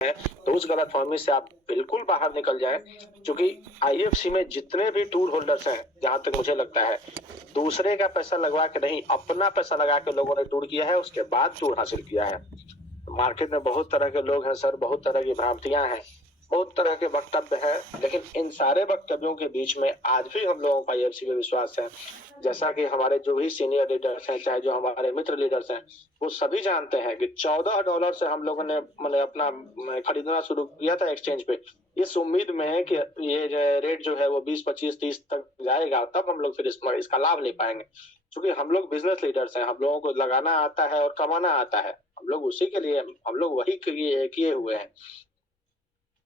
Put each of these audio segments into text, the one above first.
हैं, तो उस गलतफ़हमी से आप बिल्कुल बाहर निकल जाएँ, क्योंकि आईएफसी में जितने भी टूर होल्डर्स हैं, जहाँ तक मुझे लगता है, दूसरे का पैसा लगवा के नहीं, अपना पैसा लगा के लोगों ने टूर किया है, उसके बाद टूर हासिल किया है। मार्केट में बहुत तरह के लोग हैं सर, बहुत तरह की भ्रांतियाँ हैं, बहुत तरह के वक्तव्य हैं, लेकिन इन सारे वक्तव्यों के बीच में आज भी हम लोगों का आईएफसी पे विश्वास है। जैसा कि हमारे जो भी सीनियर लीडर्स हैं, चाहे जो हमारे मित्र लीडर्स हैं, वो सभी जानते हैं कि $14 से हम लोगों ने माने अपना खरीदना शुरू किया था एक्सचेंज पे, इस उम्मीद में कि ये जो रेट जो है वो 20, 25, 30 तक जाएगा, तब हम लोग फिर इसका लाभ ले पाएँगे। चूँकि हम लोग बिज़नेस लीडर्स हैं, हम लोगों को लगाना आता है और कमाना आता है। हम लोग उसी के लिए हम लोग वही किए हुए हैं।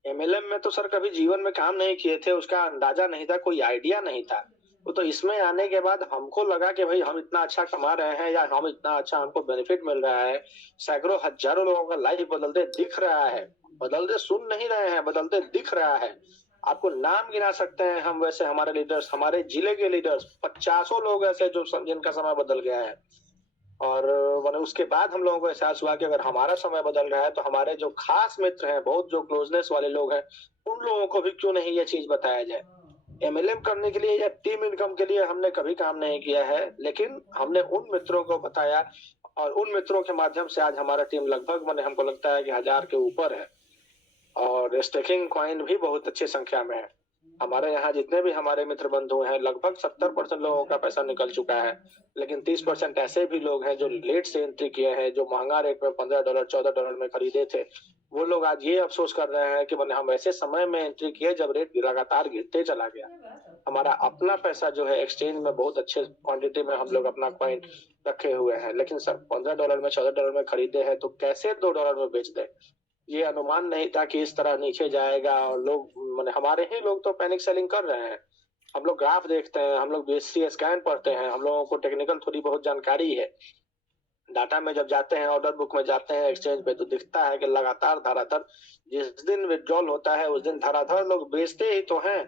एमएलएम में तो सर कभी जीवन में काम नहीं किए थे, उसका अंदाज़ा नहीं था, कोई आइडिया नहीं था। वो तो इसमें आने के बाद हमको लगा कि भई हम इतना अच्छा कमा रहे हैं या हम इतना अच्छा हमको बेनिफिट मिल रहा है। सैकड़ों हज़ारों लोगों का लाइफ बदलते दिख रहा है। बदलते सुन नहीं रहे हैं, बदलते दिख रहा है। आपको नाम गिना सकते हैं हम वैसे हमारे लीडर्स, हमारे जिले के लीडर्स, पचासों लोग ऐसे जो जिनका समय बदल गया है। और माने उसके बाद हम लोगों को एहसास हुआ कि अगर हमारा समय बदल रहा है, तो हमारे जो खास मित्र हैं, बहुत जो क्लोज़नेस वाले लोग हैं, उन लोगों को भी क्यों नहीं ये चीज़ बताया जाए। एमएलएम करने के लिए या टीम इनकम के लिए हमने कभी काम नहीं किया है, लेकिन हमने उन मित्रों को बताया और उन मित्रों के माध्यम से आज हमारा टीम लगभग माने हमको लगता है कि 1000 के ऊपर है और स्टेकिंग कॉइन भी बहुत अच्छी संख्या में है। हमारे यहाँ जितने भी हमारे मित्र बंधु हैं, लगभग 70% लोगों का पैसा निकल चुका है। लेकिन 30% ऐसे भी लोग हैं जो लेट से एंट्री किए हैं, जो महँगा रेट में $15, $14 में खरीदे थे। वो लोग आज ये अफ़सोस कर रहे हैं कि माने हम ऐसे समय में एंट्री किए जब रेट लगातार गिरते चला गया। हमारा अपना पैसा जो है एक्सचेंज में बहुत अच्छे क्वांटिटी में हम लोग अपना कॉइन रखे हुए हैं। लेकिन सर $15 में $14 में खरीदे हैं तो कैसे $2 में बेच दें? ये अनुमान नहीं था कि इस तरह नीचे जाएगा और लोग माने हमारे ही लोग तो पैनिक सेलिंग कर रहे हैं। हम लोग ग्राफ देखते हैं, हम लोग बीएससी स्कैन पढ़ते हैं, हम लोगों को टेक्निकल थोड़ी बहुत जानकारी है। डाटा में जब जाते हैं, ऑर्डर बुक में जाते हैं एक्सचेंज पे तो दिखता है कि लगातार धरातल जिस दिन विथड्रॉल होता है, उस दिन धड़ाधड़ लोग बेचते ही तो हैं।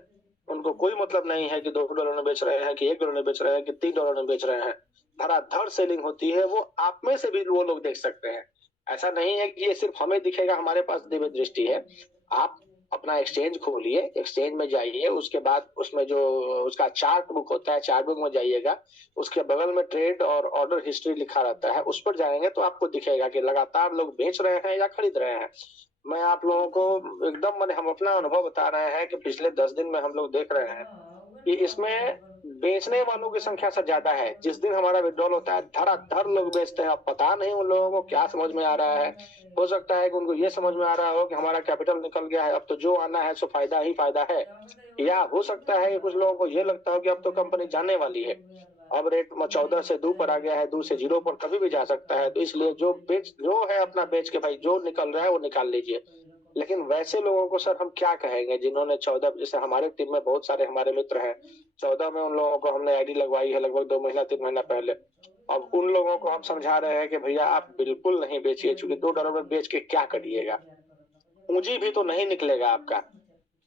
उनको कोई मतलब नहीं है कि $2 में बेच रहे हैं कि $1 में बेच रहे हैं कि $3 में बेच रहे हैं। धड़ाधड़ सेलिंग होती है, वो आप में से भी वो लोग देख सकते हैं। ऐसा नहीं है कि ये सिर्फ़ हमें दिखेगा, हमारे पास दिव्य दृष्टि है। आप अपना एक्सचेंज खोलिए, एक्सचेंज में जाइए, उसके बाद उसमें जो उसका चार्ट बुक होता है, चार्ट बुक में जाइएगा, उसके बगल में ट्रेड और ऑर्डर हिस्ट्री लिखा रहता है, उस पर जाएँगे तो आपको दिखेगा कि लगातार लोग बेच रहे हैं या खरीद रहे हैं। मैं आप लोगों को एकदम माने हम अपना अनुभव बता रहे हैं कि पिछले 10 दिन में हम लोग देख रहे हैं कि इसमें बेचने वालों की संख्या से ज़्यादा है। जिस दिन हमारा विथड्रॉल होता है, धड़ाधड़ लोग बेचते हैं। अब पता नहीं उन लोगों को क्या समझ में आ रहा है। हो सकता है कि उनको ये समझ में आ रहा हो कि हमारा कैपिटल निकल गया है, अब तो जो आना है सो फ़ायदा ही फ़ायदा है। या हो सकता है कि कुछ लोगों को ये लगता हो कि अब तो कंपनी जाने वाली है। अब रेट 14 से 2 पर आ गया है, 2 से 0 पर कभी भी जा सकता है। तो इसलिए जो है अपना बेच के भाई जो निकल रहा है वो निकाल लीजिए। लेकिन वैसे लोगों को सर हम क्या कहेंगे जिन्होंने 14 जैसे हमारे टीम में बहुत सारे हमारे मित्र हैं। 14 में उन लोगों को हमने आईडी लगवाई है लगभग 2 महीना 3 महीना पहले। अब उन लोगों को हम समझा रहे हैं कि भैया आप बिल्कुल नहीं बेचिए क्योंकि $2 में बेच के क्या करिएगा? पूँजी भी तो नहीं निकलेगा आपका।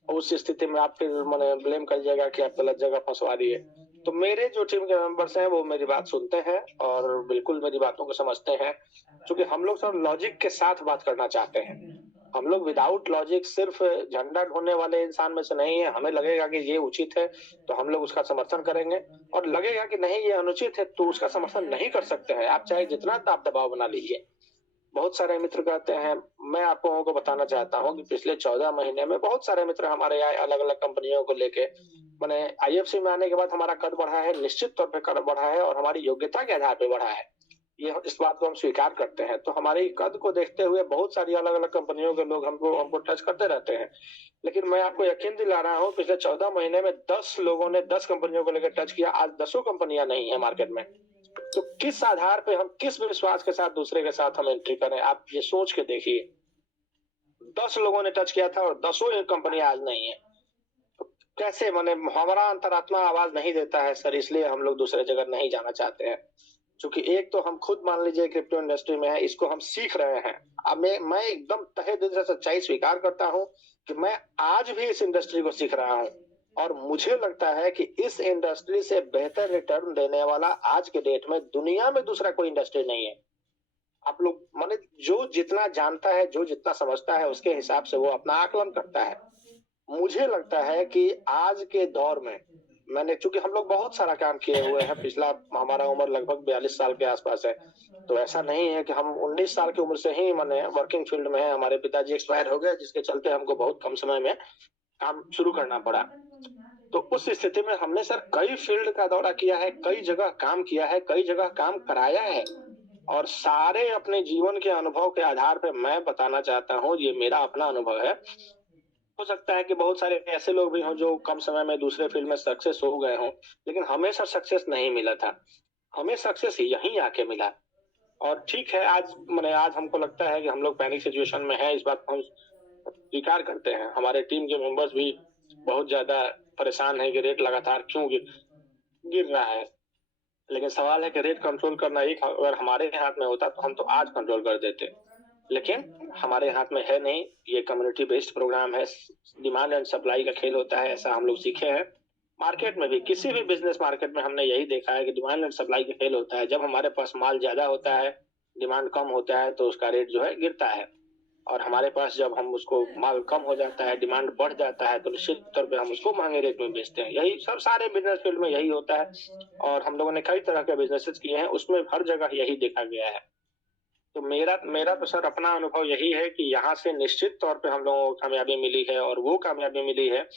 उस स्थिति में आप फिर माने ब्लेम करिएगा कि आप गलत जगह फँसवा दिए। तो मेरे जो टीम के मेंबर्स हैं वो मेरी बात सुनते हैं और बिल्कुल मेरी बातों को समझते हैं। क्योंकि हम लोग सब लॉजिक के साथ बात करना चाहते हैं। हम लोग विदाउट लॉजिक सिर्फ़ झंडा ढोने वाले इंसान में से नहीं है। हमें लगेगा कि ये उचित है, तो हम लोग उसका समर्थन करेंगे और लगेगा कि नहीं ये अनुचित है, तो उसका समर्थन नहीं कर सकते हैं। आप चाहे जितना दाब-दबाव बना लीजिए। बहुत सारे मित्र कहते हैं मैं आप लोगों को बताना चाहता हूँ कि पिछले 14 महीने में बहुत सारे मित्र हमारे आए अलग-अलग कंपनियों को लेके। माने आईएफसी में आने के बाद हमारा कद बढ़ा है, निश्चित तौर पे कद बढ़ा है और हमारी योग्यता के आधार पे बढ़ा है। ये इस बात को हम स्वीकार करते हैं। तो हमारी कद को देखते हुए बहुत सारी अलग-अलग कंपनियों के लोग हमको हमको टच करते रहते हैं। लेकिन मैं आपको यकीन दिला रहा हूँ पिछले 14 महीने में 10 लोगों ने 10 कंपनियों को लेकर टच किया। आज दसों कंपनियाँ नहीं है मार्केट में। तो किस आधार पे हम किस विश्वास के साथ दूसरे के साथ हम एंट्री करें? आप ये सोच के देखिए। 10 लोगों ने टच किया था और दसों ही कंपनी आज नहीं है। तो कैसे माने हमारा अंतरात्मा आवाज़ नहीं देता है सर इसलिए हम लोग दूसरे जगह नहीं जाना चाहते हैं। चूँकि एक तो हम खुद मान लीजिए क्रिप्टो इंडस्ट्री में है, इसको हम सीख रहे हैं। अब मैं एकदम तहे दिल से सच्चाई स्वीकार करता हूँ कि मैं आज भी इस इंडस्ट्री को सीख रहा हूँ और मुझे लगता है कि इस इंडस्ट्री से बेहतर रिटर्न देने वाला आज के डेट में दुनिया में दूसरा कोई इंडस्ट्री नहीं है। आप लोग माने जो जितना जानता है, जो जितना समझता है उसके हिसाब से वो अपना आकलन करता है। मुझे लगता है कि आज के दौर में मैंने चूँकि हम लोग बहुत सारा काम किए हुए हैं, पिछला हमारा उम्र लगभग 42 साल के आस-पास है। तो ऐसा नहीं है कि हम 19 साल की उम्र से ही माने वर्किंग फील्ड में हैं, हमारे पिताजी एक्सपायर हो गए जिसके चलते हमको बहुत कम समय में काम शुरू करना पड़ा। तो उस स्थिति में हमने सर कई फील्ड का दौरा किया है, कई जगह काम किया है, कई जगह काम कराया है और सारे अपने जीवन के अनुभव के आधार पे मैं बताना चाहता हूँ, ये मेरा अपना अनुभव है। हो सकता है कि बहुत सारे ऐसे लोग भी हों जो कम समय में दूसरे फील्ड में सक्सेस हो गए हों, लेकिन हमें सर सक्सेस नहीं मिला था। हमें सक्सेस यहीं आके मिला और ठीक है आज माने आज हमको लगता है कि हम लोग पैनिक सिचुएशन में हैं, इस बात को हम स्वीकार करते हैं। हमारे टीम के मेंबर्स भी बहुत ज़्यादा परेशान हैं कि रेट लगातार क्यों गिर रहा है। लेकिन सवाल है कि रेट कंट्रोल करना एक अगर हमारे हाथ में होता तो हम तो आज कंट्रोल कर देते। लेकिन हमारे हाथ में है नहीं, ये कम्युनिटी बेस्ड प्रोग्राम है, डिमांड एंड सप्लाई का खेल होता है, ऐसा हम लोग सीखे हैं। मार्केट में भी किसी भी बिज़नेस मार्केट में हमने यही देखा है कि डिमांड एंड सप्लाई का खेल होता है। जब हमारे पास माल ज़्यादा होता है, डिमांड कम होता है तो उसका रेट जो है गिरता है और हमारे पास जब हम उसको माल कम हो जाता है, डिमांड बढ़ जाता है तो निश्चित तौर पे हम उसको महँगे रेट में बेचते हैं। यही सब सारे बिज़नेस फील्ड में यही होता है और हम लोगों ने कई तरह के बिज़नेसेस किए हैं, उसमें हर जगह यही देखा गया है। तो मेरा मेरा तो सर अपना अनुभव यही है कि यहाँ से निश्चित तौर पे हम लोगों को कामयाबी मिली है और वो कामयाबी मिली है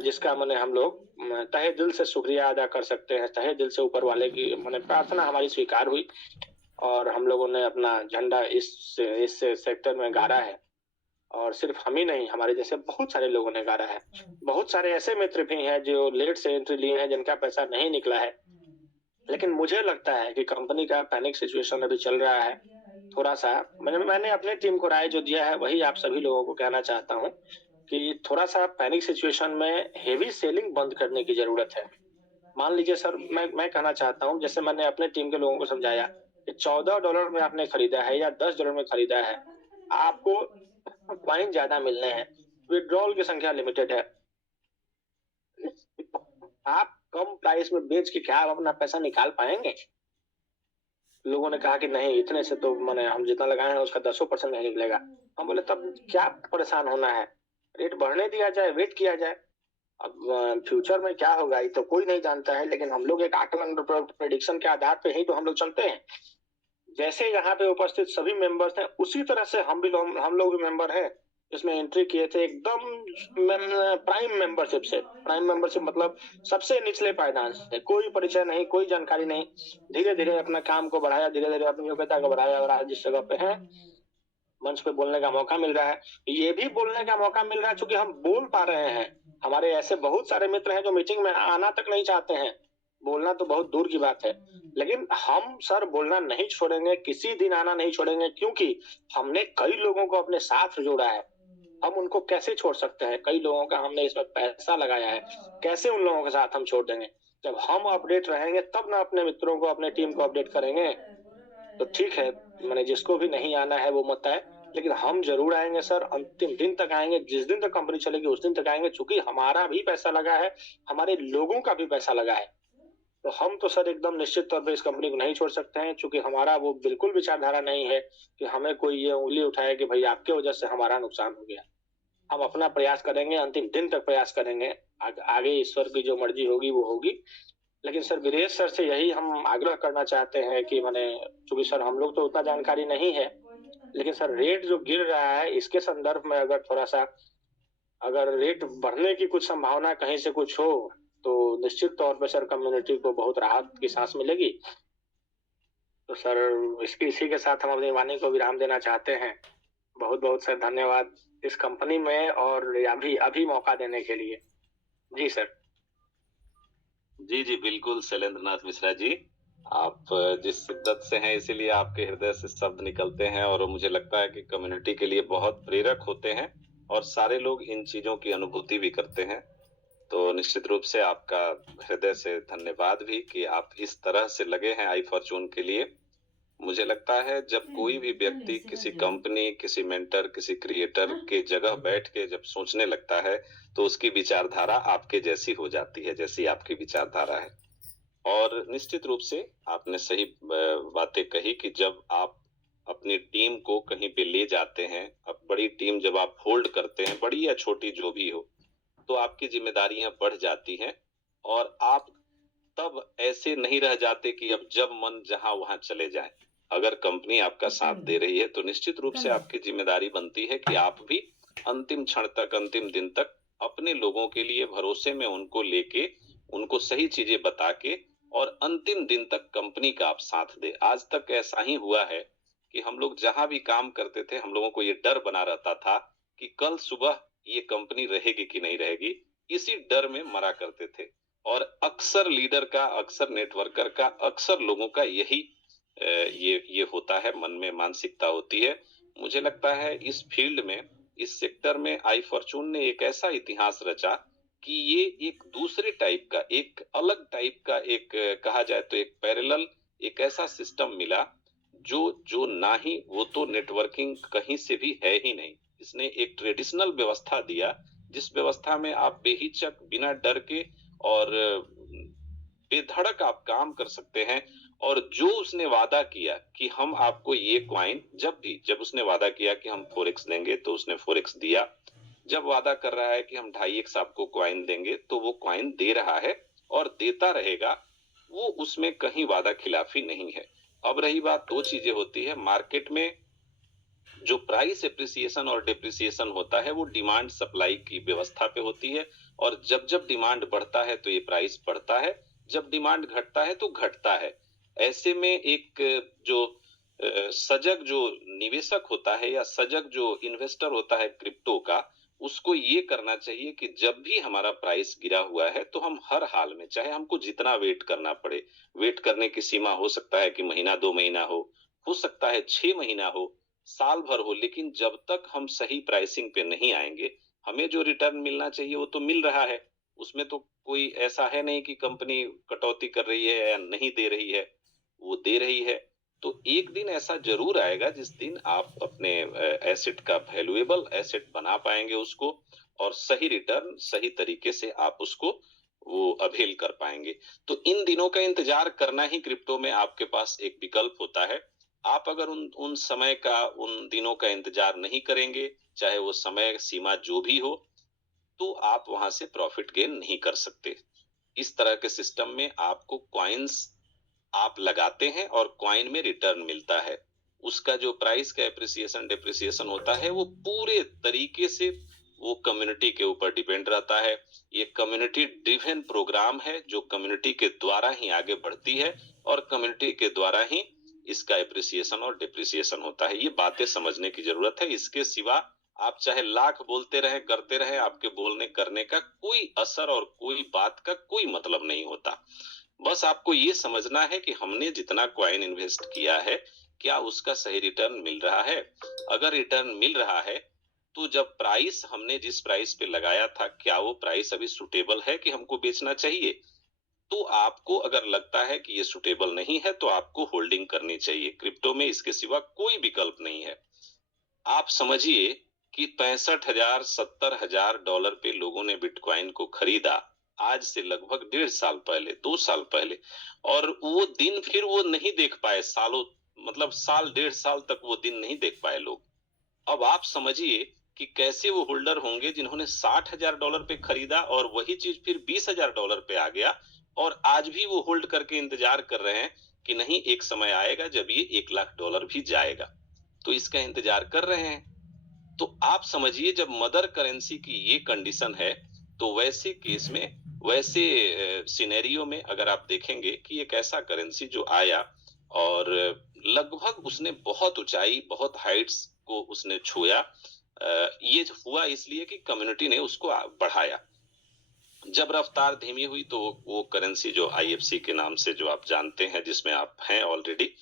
जिसका माने हम लोग तहे दिल से शुक्रिया अदा कर सकते हैं। तहे दिल से ऊपर वाले की माने प्रार्थना हमारी स्वीकार हुई और हम लोगों ने अपना झंडा इस सेक्टर में गाड़ा है और सिर्फ हम ही नहीं, हमारे जैसे बहुत सारे लोगों ने गाड़ा है। बहुत सारे ऐसे मित्र भी हैं जो लेट से एंट्री लिए हैं, जिनका पैसा नहीं निकला है। लेकिन मुझे लगता है कि कंपनी का पैनिक सिचुएशन अभी चल रहा है, थोड़ा-सा मैंने अपने टीम को राय जो दिया है, वही आप सभी लोगों को कहना चाहता हूँ कि थोड़ा-सा पैनिक सिचुएशन में हेवी सेलिंग बंद करने की ज़रूरत है। मान लीजिए सर मैं कहना चाहता हूँ, जैसे मैंने अपने टीम के लोगों को समझाया कि $14 में आपने खरीदा है या $10 में खरीदा है, आपको कॉइन ज़्यादा मिलने हैं, विथड्रॉल की संख्या लिमिटेड है। आप कम प्राइस में बेच के क्या आप अपना पैसा निकाल पाएँगे? लोगों ने कहा कि नहीं इतने से तो माने हम जितना लगाए हैं उसका 10% नहीं निकलेगा। हम बोले तब क्या परेशान होना है? रेट बढ़ने दिया जाए, वेट किया जाए। अब फ्यूचर में क्या होगा ये तो कोई नहीं जानता है, लेकिन हम लोग एक आकलन प्रेडिक्शन के आधार पे ही तो हम लोग चलते हैं। जैसे यहाँ पे उपस्थित सभी मेंबर्स हैं, उसी तरह से हम लोग भी मेंबर हैं। इसमें एंट्री किए थे एकदम प्राइम मेंबरशिप से। प्राइम मेंबरशिप मतलब सबसे निचले पायदान से, कोई परिचय नहीं, कोई जानकारी नहीं। धीरे-धीरे अपना काम को बढ़ाया, धीरे-धीरे अपनी योग्यता को बढ़ाया और आज जिस जगह पे हैं, मंच पे बोलने का मौका मिल रहा है। ये भी बोलने का मौका मिल रहा है चूँकि हम बोल पा रहे हैं। हमारे ऐसे बहुत सारे मित्र हैं जो मीटिंग में आना तक नहीं चाहते हैं। बोलना तो बहुत दूर की बात है। लेकिन हम सर बोलना नहीं छोड़ेंगे, किसी दिन आना नहीं छोड़ेंगे क्योंकि हमने कई लोगों को अपने साथ जोड़ा है। हम उनको कैसे छोड़ सकते हैं? कई लोगों का हमने इसमें पैसा लगाया है, कैसे उन लोगों के साथ हम छोड़ देंगे? जब हम अपडेट रहेंगे तब ना अपने मित्रों को, अपने टीम को अपडेट करेंगे। तो ठीक है, माने जिसको भी नहीं आना है वो मत आए, लेकिन हम ज़रूर आएँगे सर, अंतिम दिन तक आएँगे, जिस दिन तक कंपनी चलेगी उस दिन तक आएँगे चूँकि हमारा भी पैसा लगा है, हमारे लोगों का भी पैसा लगा है। तो हम तो सर एकदम निश्चित तौर पे इस कंपनी को नहीं छोड़ सकते हैं चूँकि हमारा वो बिल्कुल विचारधारा नहीं है कि हमें कोई ये उँगली उठाए कि भई आपके वजह से हमारा नुकसान हो गया। हम अपना प्रयास करेंगे, अंतिम दिन तक प्रयास करेंगे। आगे ईश्वर की जो मर्ज़ी होगी वो होगी। लेकिन सर वीरेश सर से यही हम आग्रह करना चाहते हैं कि माने चूँकि सर हम लोग तो उतना जानकारी नहीं है, लेकिन सर रेट जो गिर रहा है इसके संदर्भ में अगर थोड़ा-सा अगर रेट बढ़ने की कुछ संभावना कहीं से कुछ हो, तो निश्चित तौर पे सर कम्युनिटी को बहुत राहत की सांस मिलेगी। तो सर इसी के साथ हम अपनी वाणी को विराम देना चाहते हैं। बहुत-बहुत सर धन्यवाद इस कंपनी में और अभी मौका देने के लिए। जी सर। जी, जी, बिल्कुल शैलेंद्र नाथ मिश्रा जी। आप जिस शिद्दत से हैं इसीलिए आपके हृदय से शब्द निकलते हैं और मुझे लगता है कि कम्युनिटी के लिए बहुत प्रेरक होते हैं और सारे लोग इन चीज़ों की अनुभूति भी करते हैं। तो निश्चित रूप से आपका हृदय से धन्यवाद भी कि आप इस तरह से लगे हैं आई फॉर्च्यून के लिए। मुझे लगता है जब कोई भी व्यक्ति किसी कंपनी, किसी मेंटर, किसी क्रिएटर की जगह बैठ के जब सोचने लगता है, तो उसकी विचारधारा आपके जैसी हो जाती है, जैसी आपकी विचारधारा है। और निश्चित रूप से आपने सही बातें कही कि जब आप अपनी टीम को कहीं पे ले जाते हैं, अब बड़ी टीम जब आप होल्ड करते हैं, बड़ी या छोटी जो भी हो, तो आपकी जिम्मेदारियां बढ़ जाती हैं और आप तब ऐसे नहीं रह जाते कि अब जब मन जहां वहां चले जाएं। अगर कंपनी आपका साथ दे रही है तो निश्चित रूप से आपकी जिम्मेदारी बनती है कि आप भी अंतिम क्षण तक, अंतिम दिन तक अपने लोगों के लिए भरोसे में उनको लेके, उनको सही चीजें बता के और अंतिम दिन तक कंपनी का आप साथ दे। आज तक ऐसा ही हुआ है कि हम लोग जहां भी काम करते थे, हम लोगों को ये डर बना रहता था कि कल सुबह ये कंपनी रहेगी कि नहीं रहेगी, इसी डर में मरा करते थे। और अक्सर लीडर का, अक्सर नेटवर्कर का, अक्सर लोगों का यही ये होता है, मन में मानसिकता होती है। मुझे लगता है इस फील्ड में, इस सेक्टर में आई फॉर्चून ने एक ऐसा इतिहास रचा कि ये एक दूसरे टाइप का, एक अलग टाइप का, एक कहा जाए तो एक पैरेलल, एक ऐसा सिस्टम मिला जो जो ना ही वो तो नेटवर्किंग कहीं से भी है ही नहीं। इसने एक ट्रेडिशनल व्यवस्था दिया, जिस व्यवस्था में आप बेहिचक, बिना डर के और बेधड़क आप काम कर सकते हैं। और जो उसने वादा किया कि हम आपको ये क्वाइन, जब उसने वादा किया कि हम फोरेक्स देंगे तो उसने फोरेक्स दिया। जब वादा कर रहा है कि हम 2.5x आपको क्वाइन देंगे तो वो क्वाइन दे रहा है और देता रहेगा। वो उसमें कहीं वादा खिलाफी नहीं है। अब रही बात, दो चीजें होती है मार्केट में, जो प्राइस एप्रिसिएशन और डिप्रिसिएशन होता है वो डिमांड सप्लाई की व्यवस्था पे होती है। और जब जब डिमांड बढ़ता है तो ये प्राइस बढ़ता है, जब डिमांड घटता है तो घटता है। ऐसे में एक जो सजग जो निवेशक होता है या सजग जो इन्वेस्टर होता है क्रिप्टो का, उसको ये करना चाहिए कि जब भी हमारा प्राइस गिरा हुआ है तो हम हर हाल में, चाहे हमको जितना वेट करना पड़े, वेट करने की सीमा हो सकता है कि महीना 2 महीना हो सकता है 6 महीना हो, साल भर हो, लेकिन जब तक हम सही प्राइसिंग पे नहीं आएंगे, हमें जो रिटर्न मिलना चाहिए वो तो मिल रहा है। उसमें तो कोई ऐसा है नहीं कि कंपनी कटौती कर रही है या नहीं दे रही है, वो दे रही है। तो एक दिन ऐसा जरूर आएगा जिस दिन आप अपने एसेट का वैल्यूएबल एसेट बना पाएंगे उसको, और सही रिटर्न सही तरीके से आप उसको वो अवेल कर पाएंगे। तो इन दिनों का इंतजार करना ही क्रिप्टो में आपके पास एक विकल्प होता है। आप अगर उन उन समय का, उन दिनों का इंतजार नहीं करेंगे, चाहे वो समय सीमा जो भी हो, तो आप वहां से प्रॉफिट गेन नहीं कर सकते। इस तरह के सिस्टम में आपको कॉइन्स आप लगाते हैं और कॉइन में रिटर्न मिलता है। उसका जो प्राइस का एप्रिसिएशन डिप्रिसिएशन होता है वो पूरे तरीके से वो कम्युनिटी के ऊपर डिपेंड रहता है। ये कम्युनिटी ड्रिवन प्रोग्राम है जो कम्युनिटी के द्वारा ही आगे बढ़ती है और कम्युनिटी के द्वारा ही इसका एप्रिसिएशन और डिप्रिसिएशन होता है। ये बातें समझने की जरूरत है। इसके सिवा आप चाहे लाख बोलते रहे, करते रहे, आपके बोलने करने का कोई असर और कोई बात का कोई मतलब नहीं होता। बस आपको ये समझना है कि हमने जितना कॉइन इन्वेस्ट किया है, क्या उसका सही रिटर्न मिल रहा है। अगर रिटर्न मिल रहा है तो जब प्राइस हमने जिस प्राइस पे लगाया था, क्या वो प्राइस अभी सुटेबल है कि हमको बेचना चाहिए। तो आपको अगर लगता है कि ये सुटेबल नहीं है तो आपको होल्डिंग करनी चाहिए। क्रिप्टो में इसके सिवा कोई विकल्प नहीं है। आप समझिए कि 65,000 70,000 डॉलर पे लोगों ने बिटकॉइन को खरीदा, आज से लगभग 1.5 साल पहले, 2 साल पहले, और वो दिन फिर वो नहीं देख पाए सालों, मतलब साल 1.5 साल तक वो दिन नहीं देख पाए लोग। अब आप समझिए कि कैसे वो होल्डर होंगे जिन्होंने 60,000 डॉलर पे खरीदा और वही चीज फिर 20,000 डॉलर पे आ गया, और आज भी वो होल्ड करके इंतजार कर रहे हैं कि नहीं एक समय आएगा जब ये 1 लाख डॉलर भी जाएगा, तो इसका इंतजार कर रहे हैं। तो आप समझिए जब मदर करेंसी की ये कंडीशन है, तो वैसे केस में, वैसे सिनेरियो में अगर आप देखेंगे कि एक ऐसा करेंसी जो आया और लगभग उसने बहुत ऊंचाई, बहुत हाइट्स को उसने छुआ, ये हुआ इसलिए कि कम्युनिटी ने उसको बढ़ाया। जब रफ्तार धीमी हुई तो वो करेंसी जो आईएफसी के नाम से जो आप जानते हैं, जिसमें आप हैं ऑलरेडी,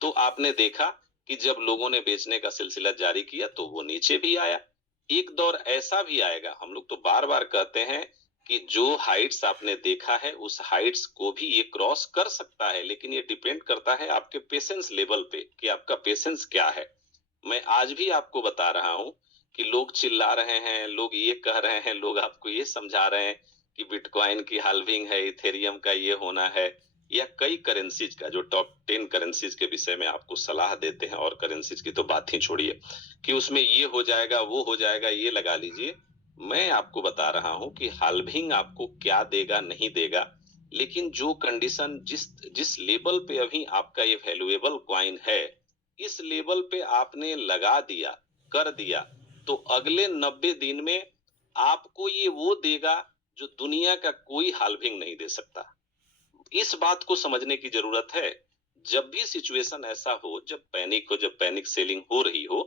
तो आपने देखा कि जब लोगों ने बेचने का सिलसिला जारी किया तो वो नीचे भी आया। एक दौर ऐसा भी आएगा, हम लोग तो बार बार कहते हैं कि जो हाइट्स आपने देखा है उस हाइट्स को भी ये क्रॉस कर सकता है, लेकिन ये डिपेंड करता है आपके पेशेंस लेवल पे कि आपका पेशेंस क्या है। मैं आज भी आपको बता रहा हूं कि लोग चिल्ला रहे हैं, लोग ये कह रहे हैं, लोग आपको ये समझा रहे हैं कि बिटकॉइन की हाल्विंग है, इथेरियम का ये होना है, या कई करेंसीज का जो टॉप 10 करेंसीज के विषय में आपको सलाह देते हैं, और करेंसीज की तो बात ही छोड़िए कि उसमें ये हो जाएगा, वो हो जाएगा, ये लगा लीजिए। मैं आपको बता रहा हूं कि हाल्विंग आपको क्या देगा, नहीं देगा, लेकिन जो कंडीशन जिस जिस लेवल पे अभी आपका ये वैल्यूएबल कॉइन है, इस लेवल पे आपने लगा दिया, कर दिया, तो अगले 90 दिन में आपको ये वो देगा जो दुनिया का कोई हाल्विंग नहीं दे सकता। इस बात को समझने की जरूरत है। जब भी सिचुएशन ऐसा हो, जब पैनिक हो, जब पैनिक सेलिंग हो रही हो,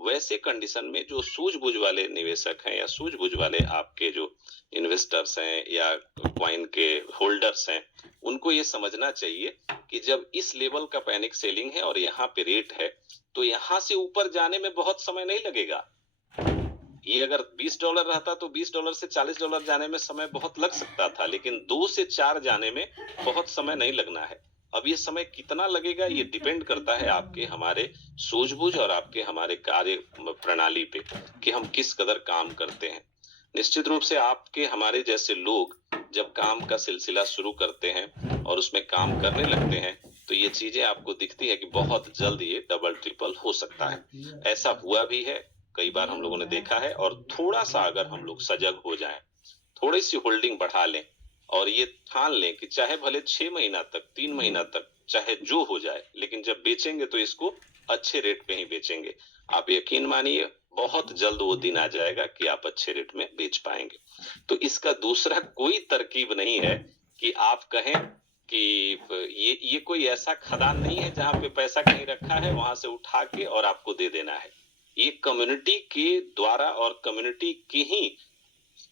वैसे कंडीशन में जो सूझबूझ वाले निवेशक हैं या सूझबूझ वाले आपके जो इन्वेस्टर्स हैं या कॉइन के होल्डर्स हैं, उनको ये समझना चाहिए कि जब इस लेवल का पैनिक सेलिंग है और यहाँ पे रेट है, तो यहाँ से ऊपर जाने में बहुत समय नहीं लगेगा। ये अगर $20 रहता तो $20 से $40 जाने में समय बहुत लग सकता था, लेकिन 2 से 4 जाने में बहुत समय नहीं लगना है। अब ये समय कितना लगेगा, ये डिपेंड करता है आपके हमारे सूझबूझ और आपके हमारे कार्य प्रणाली पे कि हम किस कदर काम करते हैं। निश्चित रूप से आपके हमारे जैसे लोग जब काम का सिलसिला शुरू करते हैं और उसमें काम करने लगते हैं, तो ये चीजें आपको दिखती है कि बहुत जल्द ये डबल ट्रिपल हो सकता है। ऐसा हुआ भी है, कई बार हम लोगों ने देखा है। और थोड़ा सा अगर हम लोग सजग हो जाएं, थोड़ी सी होल्डिंग बढ़ा लें और ये ठान लें कि चाहे भले 6 महीना तक, 3 महीना तक, चाहे जो हो जाए, लेकिन जब बेचेंगे तो इसको अच्छे रेट पे ही बेचेंगे। आप यकीन मानिए, बहुत जल्द वो दिन आ जाएगा कि आप अच्छे रेट में बेच पाएंगे। तो इसका दूसरा कोई तरकीब नहीं है कि आप कहें कि ये कोई ऐसा खदान नहीं है जहां पे पैसा कहीं रखा है, वहां से उठा के और आपको दे देना है। ये कम्युनिटी के द्वारा और कम्युनिटी की ही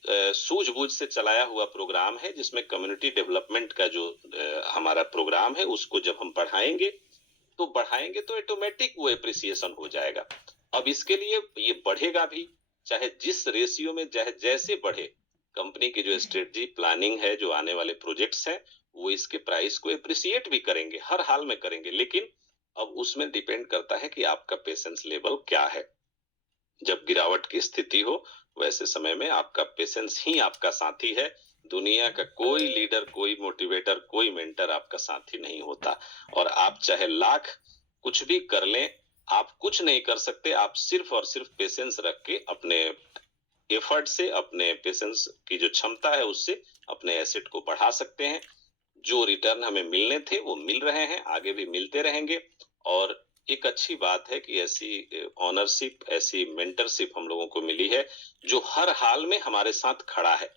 सूझबूझ से चलाया हुआ प्रोग्राम है, जिसमें कम्युनिटी डेवलपमेंट का जो हमारा प्रोग्राम है, उसको जब हम बढ़ाएंगे तो ऑटोमेटिक वो एप्रिसिएशन हो जाएगा। अब इसके लिए ये बढ़ेगा भी, चाहे जिस रेशियो में, चाहे जैसे बढ़े। कंपनी की जो स्ट्रेटजी प्लानिंग है, जो आने वाले प्रोजेक्ट्स हैं, वो इसके प्राइस को एप्रिसिएट भी करेंगे, हर हाल में करेंगे। लेकिन अब उसमें डिपेंड करता है कि आपका पेशेंस लेवल क्या है। जब गिरावट की स्थिति हो, वैसे समय में आपका पेशेंस ही आपका साथी है। दुनिया का कोई लीडर, कोई मोटिवेटर, कोई मेंटर आपका साथी नहीं होता। और आप चाहे लाख कुछ भी कर लें, आप कुछ नहीं कर सकते। आप सिर्फ और सिर्फ पेशेंस रख के अपने एफर्ट से, अपने पेशेंस की जो क्षमता है उससे अपने एसेट को बढ़ा सकते हैं। जो रिटर्न हमें मिलने थे वो मिल रहे हैं, आगे भी मिलते रहेंगे। और एक अच्छी बात है कि ऐसी ऑनरशिप, ऐसी मेंटरशिप हम लोगों को मिली है जो हर हाल में हमारे साथ खड़ा है,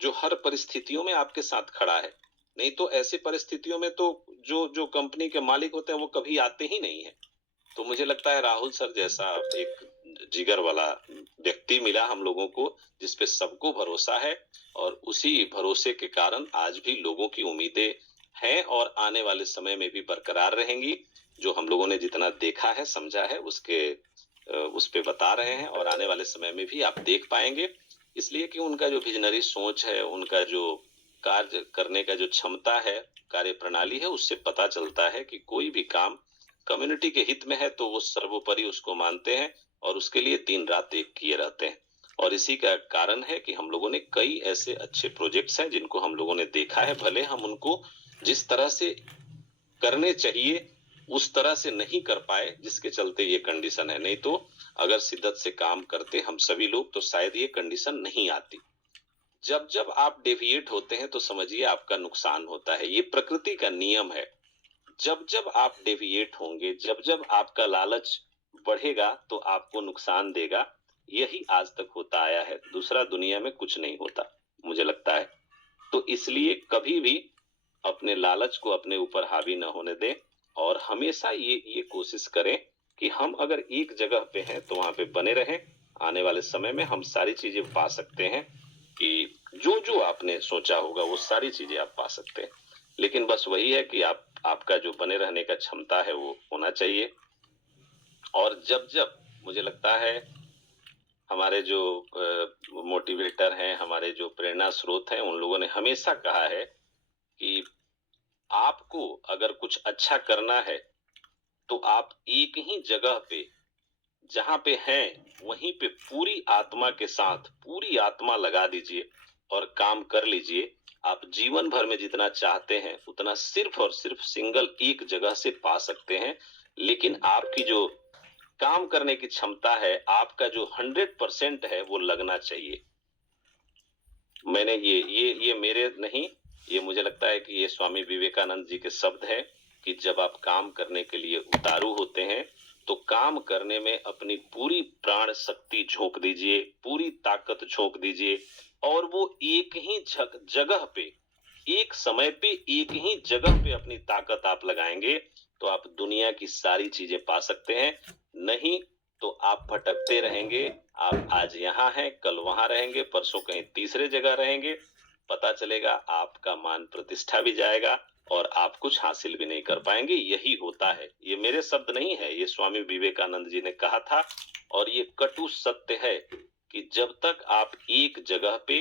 जो हर परिस्थितियों में आपके साथ खड़ा है। नहीं तो ऐसी परिस्थितियों में तो जो जो कंपनी के मालिक होते हैं वो कभी आते ही नहीं है। तो मुझे लगता है राहुल सर जैसा एक जिगर वाला व्यक्ति मिला हम लोगों को, जिस पे सबको भरोसा है। और उसी भरोसे के कारण आज भी लोगों की उम्मीदें हैं और आने वाले समय में भी बरकरार रहेंगी। जो हम लोगों ने जितना देखा है, समझा है, उस पे बता रहे हैं, और आने वाले समय में भी आप देख पाएंगे। इसलिए कि उनका जो विजनरी सोच है, उनका जो कार्य करने का जो क्षमता है, कार्य प्रणाली है, उससे पता चलता है कि कोई भी काम कम्युनिटी के हित में है तो वो सर्वोपरि उसको मानते हैं और उसके लिए दिन रात एक किए रहते हैं। और इसी का कारण है कि हम लोगों ने कई ऐसे अच्छे प्रोजेक्ट्स हैं जिनको हम लोगों ने देखा है। भले हम उनको जिस तरह से करने चाहिए उस तरह से नहीं कर पाए, जिसके चलते ये कंडीशन है। नहीं तो अगर शिद्दत से काम करते हम सभी लोग, तो शायद ये कंडीशन नहीं आती। जब जब आप डेविएट होते हैं तो समझिए आपका नुकसान होता है। ये प्रकृति का नियम है। जब जब आप डेविएट होंगे, जब जब आपका लालच बढ़ेगा, तो आपको नुकसान देगा। यही आज तक होता आया है, दूसरा दुनिया में कुछ नहीं होता, मुझे लगता है। तो इसलिए कभी भी अपने लालच को अपने ऊपर हावी न होने दें, और हमेशा ये कोशिश करें कि हम अगर एक जगह पे हैं तो वहां पे बने रहें। आने वाले समय में हम सारी चीजें पा सकते हैं कि जो जो आपने सोचा होगा वो सारी चीजें आप पा सकते हैं। लेकिन बस वही है कि आपका जो बने रहने का क्षमता है वो होना चाहिए। और जब जब मुझे लगता है हमारे जो मोटिवेटर हैं, हमारे जो प्रेरणा स्रोत हैं, उन लोगों ने हमेशा कहा है कि आपको अगर कुछ अच्छा करना है तो आप एक ही जगह पे, जहां पे हैं, वहीं पे पूरी आत्मा के साथ, पूरी आत्मा लगा दीजिए और काम कर लीजिए। आप जीवन भर में जितना चाहते हैं उतना सिर्फ और सिर्फ सिंगल एक जगह से पा सकते हैं। लेकिन आपकी जो काम करने की क्षमता है, आपका जो 100% है वो लगना चाहिए। मैंने ये मेरे नहीं, ये मुझे लगता है कि ये स्वामी विवेकानंद जी के शब्द हैं कि जब आप काम करने के लिए उतारू होते हैं तो काम करने में अपनी पूरी प्राण शक्ति झोंक दीजिए, पूरी ताकत झोंक दीजिए और वो एक ही जगह पे, एक समय पे, एक ही जगह पे अपनी ताकत आप लगाएंगे तो आप दुनिया की सारी चीजें पा सकते हैं। नहीं तो आप भटकते रहेंगे। आप आज यहाँ हैं, कल वहां रहेंगे, परसों कहीं तीसरे जगह रहेंगे। पता चलेगा आपका मान प्रतिष्ठा भी जाएगा और आप कुछ हासिल भी नहीं कर पाएंगे। यही होता है। ये मेरे शब्द नहीं है, ये स्वामी विवेकानंद जी ने कहा था और ये कटु सत्य है कि जब तक आप एक जगह पे,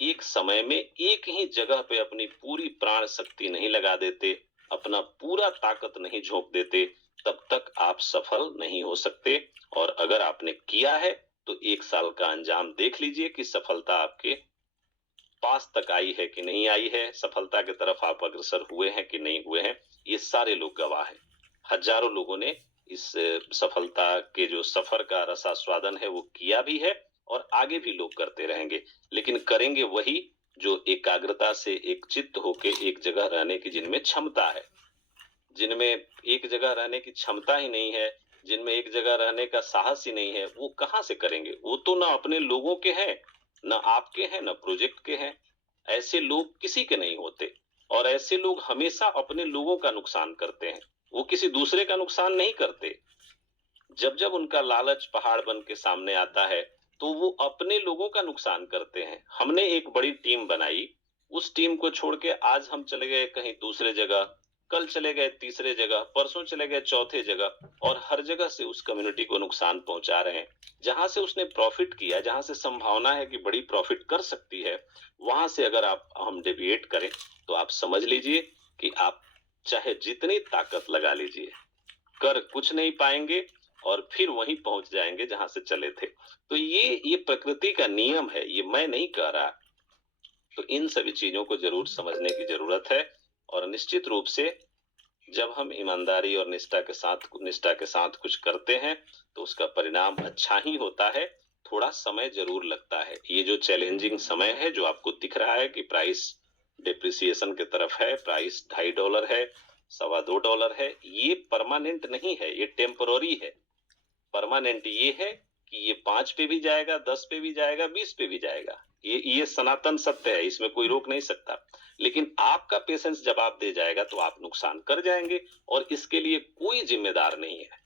एक समय में, एक ही जगह पे अपनी पूरी प्राण शक्ति नहीं लगा देते, अपना पूरा ताकत नहीं झोंक देते, तब तक आप सफल नहीं हो सकते। और अगर आपने किया है तो 1 साल का अंजाम देख लीजिए कि सफलता आपके पास तक आई है कि नहीं आई है, सफलता की तरफ आप अग्रसर हुए हैं कि नहीं हुए हैं। ये सारे लोग गवाह हैं। हजारों लोगों ने इस सफलता के जो सफर का रसास्वादन है वो किया भी है और आगे भी लोग करते रहेंगे। लेकिन करेंगे वही जो एकाग्रता से एक चित्त होके एक जगह रहने की जिनमें क्षमता है। जिनमें एक जगह रहने की क्षमता ही नहीं है, जिनमें एक जगह रहने का साहस ही नहीं है, वो कहां से करेंगे? वो तो ना अपने लोगों के हैं, ना आपके हैं, ना प्रोजेक्ट के हैं। ऐसे लोग किसी के नहीं होते और ऐसे लोग हमेशा अपने लोगों का नुकसान करते हैं। वो किसी दूसरे का नुकसान नहीं करते। जब जब उनका लालच पहाड़ बन के सामने आता है तो वो अपने लोगों का नुकसान करते हैं। हमने एक बड़ी टीम बनाई, उस टीम को छोड़ के आज हम चले गए कहीं दूसरे जगह, कल चले गए तीसरे जगह, परसों चले गए चौथे जगह और हर जगह से उस कम्युनिटी को नुकसान पहुंचा रहे हैं। जहां से उसने प्रॉफिट किया, जहां से संभावना है कि बड़ी प्रॉफिट कर सकती है, वहां से अगर आप हम डेविएट करें तो आप समझ लीजिए कि आप चाहे जितनी ताकत लगा लीजिए, कर कुछ नहीं पाएंगे और फिर वहीं पहुंच जाएंगे जहां से चले थे। तो ये प्रकृति का नियम है, ये मैं नहीं कह रहा। तो इन सभी चीजों को जरूर समझने की जरूरत है और निश्चित रूप से जब हम ईमानदारी और निष्ठा के साथ कुछ करते हैं तो उसका परिणाम अच्छा ही होता है। थोड़ा समय जरूर लगता है। ये जो चैलेंजिंग समय है जो आपको दिख रहा है कि प्राइस डिप्रिसिएशन की तरफ है, प्राइस $2.5 है, $2.25 है, ये परमानेंट नहीं है, ये टेम्पररी है। परमानेंट ये है कि ये 5 पे भी जाएगा, 10 पे भी जाएगा, 20 पे भी जाएगा। ये सनातन सत्य है, इसमें कोई रोक नहीं सकता। लेकिन आपका पेशेंस जब आप दे जाएगा तो आप नुकसान कर जाएंगे और इसके लिए कोई जिम्मेदार नहीं है।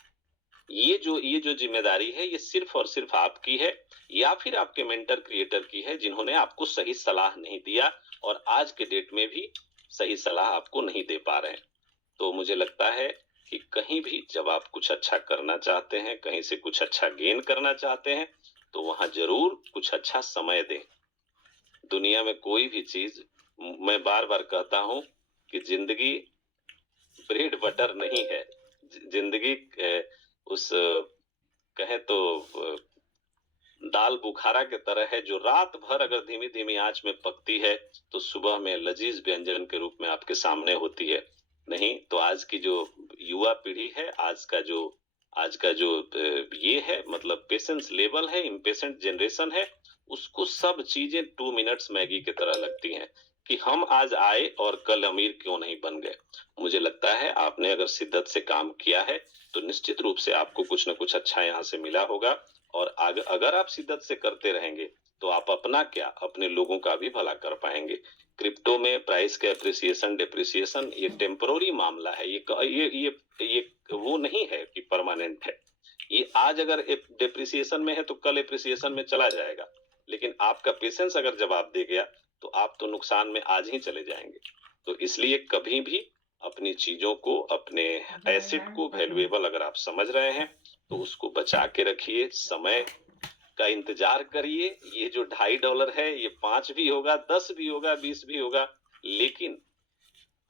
ये जो जिम्मेदारी है ये सिर्फ और सिर्फ आपकी है या फिर आपके मेंटर क्रिएटर की है जिन्होंने आपको सही सलाह नहीं दिया और आज के डेट में भी सही सलाह आपको नहीं दे पा रहे हैं। तो मुझे लगता है कि कहीं भी जब आप कुछ अच्छा करना चाहते हैं, कहीं से कुछ अच्छा गेन करना चाहते हैं तो वहां जरूर कुछ अच्छा समय दें। दुनिया में कोई भी चीज, मैं बार बार कहता हूं कि जिंदगी ब्रेड बटर नहीं है। जिंदगी उस कहें तो दाल बुखारा के तरह है जो रात भर अगर धीमी धीमी आंच में पकती है तो सुबह में लजीज व्यंजन के रूप में आपके सामने होती है। नहीं तो आज की जो युवा पीढ़ी है, आज का जो ये है, मतलब पेशेंस लेवल है, इम्पेशेंट जनरेशन है, उसको सब चीजें 2 मिनट्स मैगी की तरह लगती हैं कि हम आज आए और कल अमीर क्यों नहीं बन गए। मुझे लगता है आपने अगर शिद्दत से काम किया है तो निश्चित रूप से आपको कुछ न कुछ अच्छा यहाँ से मिला होगा और अगर आप शिद्दत से करते रहेंगे तो आप अपना क्या, अपने लोगों का भी भला कर पाएंगे। क्रिप्टो में प्राइस का एप्रिसिएशन डिप्रिसिएशन ये टेम्पररी मामला है। ये वो नहीं है कि परमानेंट है। ये आज अगर डिप्रिसिएशन में है तो कल एप्रिसिएशन में चला जाएगा। लेकिन आपका पेशेंस अगर जवाब दे गया तो आप तो नुकसान में आज ही चले जाएंगे। तो इसलिए कभी भी अपनी चीजों को, अपने एसेट को वैल्यूएबल अगर आप समझ रहे हैं तो उसको बचा के रखिए। समय का इंतजार करिए। ये जो $2.5 है ये 5 भी होगा, 10 भी होगा, 20 भी होगा, लेकिन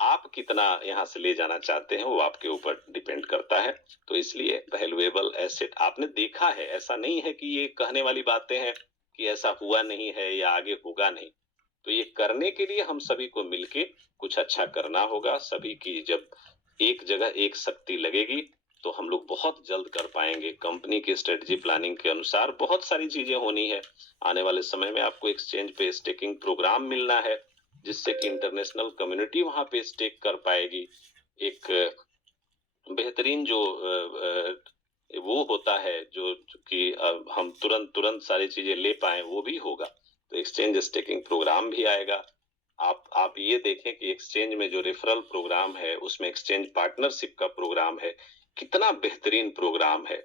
आप कितना यहाँ से ले जाना चाहते हैं वो आपके ऊपर डिपेंड करता है। तो इसलिए वैल्यूएबल एसेट आपने देखा है, ऐसा नहीं है कि ये कहने वाली बातें हैं कि ऐसा हुआ नहीं है या आगे होगा नहीं। तो ये करने के लिए हम सभी को मिलके कुछ अच्छा करना होगा। सभी की जब एक जगह एक शक्ति लगेगी तो हम लोग बहुत जल्द कर पाएंगे। कंपनी की स्ट्रेटजी प्लानिंग के अनुसार बहुत सारी चीजें होनी है। आने वाले समय में आपको एक्सचेंज पे स्टेकिंग प्रोग्राम मिलना है, जिससे कि इंटरनेशनल कम्युनिटी वहां पे स्टेक कर पाएगी। एक बेहतरीन जो वो होता है जो कि हम तुरंत तुरंत सारी चीजें ले पाए, वो भी होगा। तो एक्सचेंज स्टेकिंग प्रोग्राम भी आएगा। आप ये देखें कि एक्सचेंज में जो रेफरल प्रोग्राम है, उसमें एक्सचेंज पार्टनरशिप का प्रोग्राम है, कितना बेहतरीन प्रोग्राम है।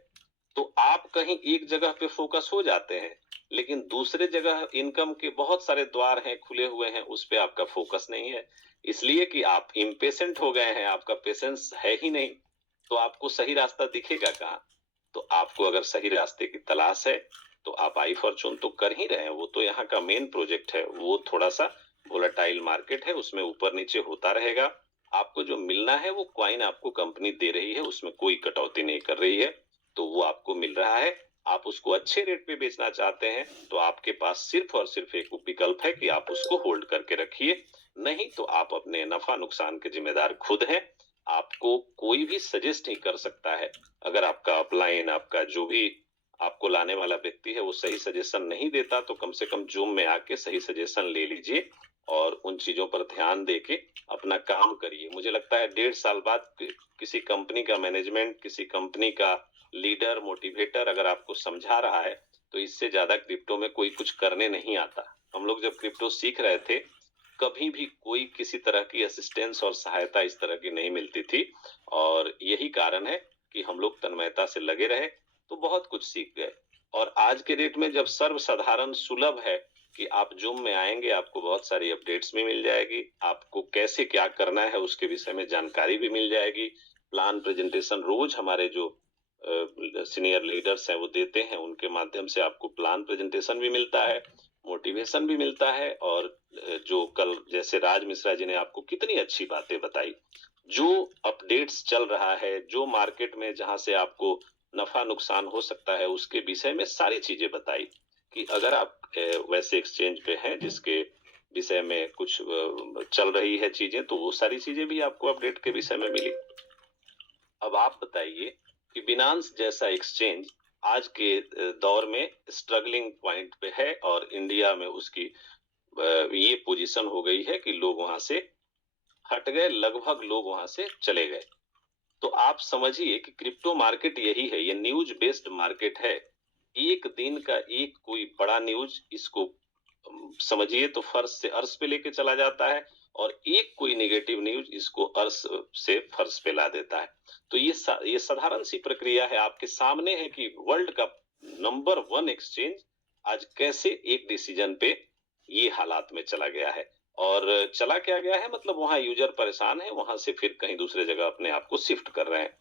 तो आप कहीं एक जगह पे फोकस हो जाते हैं, लेकिन दूसरे जगह इनकम के बहुत सारे द्वार हैं, खुले हुए हैं, उस पे आपका फोकस नहीं है। इसलिए कि आप इम्पेशेंट हो गए हैं, आपका पेशेंस है ही नहीं। तो आपको सही रास्ता दिखेगा कहाँ? तो आपको अगर सही रास्ते की तलाश है तो आप आई फॉर्चून तो कर ही रहे हैं। वो तो यहाँ का मेन प्रोजेक्ट है। वो थोड़ा सा वोलेटाइल मार्केट है, उसमें ऊपर नीचे होता रहेगा। आपको जो मिलना है वो क्वाइन आपको कंपनी दे रही है, उसमें कोई कटौती नहीं कर रही है, तो वो आपको मिल रहा है। आप उसको अच्छे रेट पे बेचना चाहते हैं तो आपके पास सिर्फ और सिर्फ एक विकल्प है कि आप उसको होल्ड करके रखिए। नहीं तो आप अपने नफा नुकसान के जिम्मेदार खुद हैं। आपको कोई भी सजेस्ट नहीं कर सकता है। अगर आपका अपलाइन, आपका जो भी आपको लाने वाला व्यक्ति है, वो सही सजेशन नहीं देता तो कम से कम जूम में आके सही सजेशन ले लीजिए और उन चीजों पर ध्यान देके अपना काम करिए। मुझे लगता है 1.5 साल बाद किसी कंपनी का मैनेजमेंट, किसी कंपनी का लीडर, मोटिवेटर अगर आपको समझा रहा है तो इससे ज्यादा क्रिप्टो में कोई कुछ करने नहीं आता। हम लोग जब क्रिप्टो सीख रहे थे, कभी भी कोई किसी तरह की असिस्टेंस और सहायता इस तरह की नहीं मिलती थी, और यही कारण है कि हम लोग तन्मयता से लगे रहे तो बहुत कुछ सीख गए। और आज के डेट में जब सर्वसाधारण सुलभ है कि आप जूम में आएंगे, आपको बहुत सारी अपडेट्स भी मिल जाएगी, आपको कैसे क्या करना है उसके विषय में जानकारी भी मिल जाएगी। प्लान प्रेजेंटेशन रोज हमारे जो सीनियर लीडर्स हैं वो देते हैं, उनके माध्यम से आपको प्लान प्रेजेंटेशन भी मिलता है, मोटिवेशन भी मिलता है। और जो कल जैसे राज मिश्रा जी ने आपको कितनी अच्छी बातें बताई, जो अपडेट्स चल रहा है, जो मार्केट में जहां से आपको नफा नुकसान हो सकता है, उसके विषय में सारी चीजें बताई कि अगर आप वैसे एक्सचेंज पे हैं जिसके विषय में कुछ चल रही है चीजें, तो वो सारी चीजें भी आपको अपडेट के विषय में मिली। अब आप बताइए कि बिनांस जैसा एक्सचेंज आज के दौर में स्ट्रगलिंग पॉइंट पे है और इंडिया में उसकी ये पोजीशन हो गई है कि लोग वहां से हट गए, लगभग लोग वहां से चले गए। तो आप समझिए कि क्रिप्टो मार्केट यही है, ये न्यूज बेस्ड मार्केट है। एक दिन का एक कोई बड़ा न्यूज इसको समझिए तो फर्श से अर्श पे लेके चला जाता है, और एक कोई नेगेटिव न्यूज इसको अर्श से फर्श पे ला देता है। तो ये साधारण सी प्रक्रिया है, आपके सामने है कि वर्ल्ड का नंबर 1 एक्सचेंज आज कैसे एक डिसीजन पे ये हालात में चला गया है। और चला क्या गया है, मतलब वहां यूजर परेशान है, वहां से फिर कहीं दूसरे जगह अपने आप को शिफ्ट कर रहे हैं।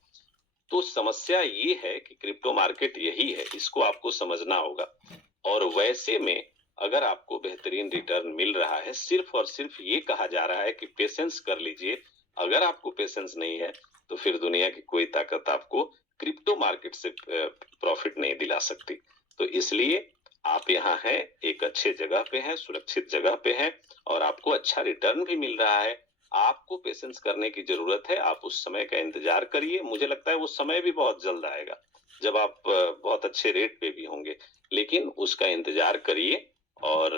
तो समस्या ये है कि क्रिप्टो मार्केट यही है, इसको आपको समझना होगा। और वैसे में अगर आपको बेहतरीन रिटर्न मिल रहा है, सिर्फ और सिर्फ ये कहा जा रहा है कि पेशेंस कर लीजिए। अगर आपको पेशेंस नहीं है तो फिर दुनिया की कोई ताकत आपको क्रिप्टो मार्केट से प्रॉफिट नहीं दिला सकती। तो इसलिए आप यहाँ हैं, एक अच्छे जगह पे हैं, सुरक्षित जगह पे हैं, और आपको अच्छा रिटर्न भी मिल रहा है। आपको पेशेंस करने की जरूरत है, आप उस समय का इंतजार करिए। मुझे लगता है वो समय भी बहुत जल्द आएगा जब आप बहुत अच्छे रेट पे भी होंगे, लेकिन उसका इंतजार करिए। और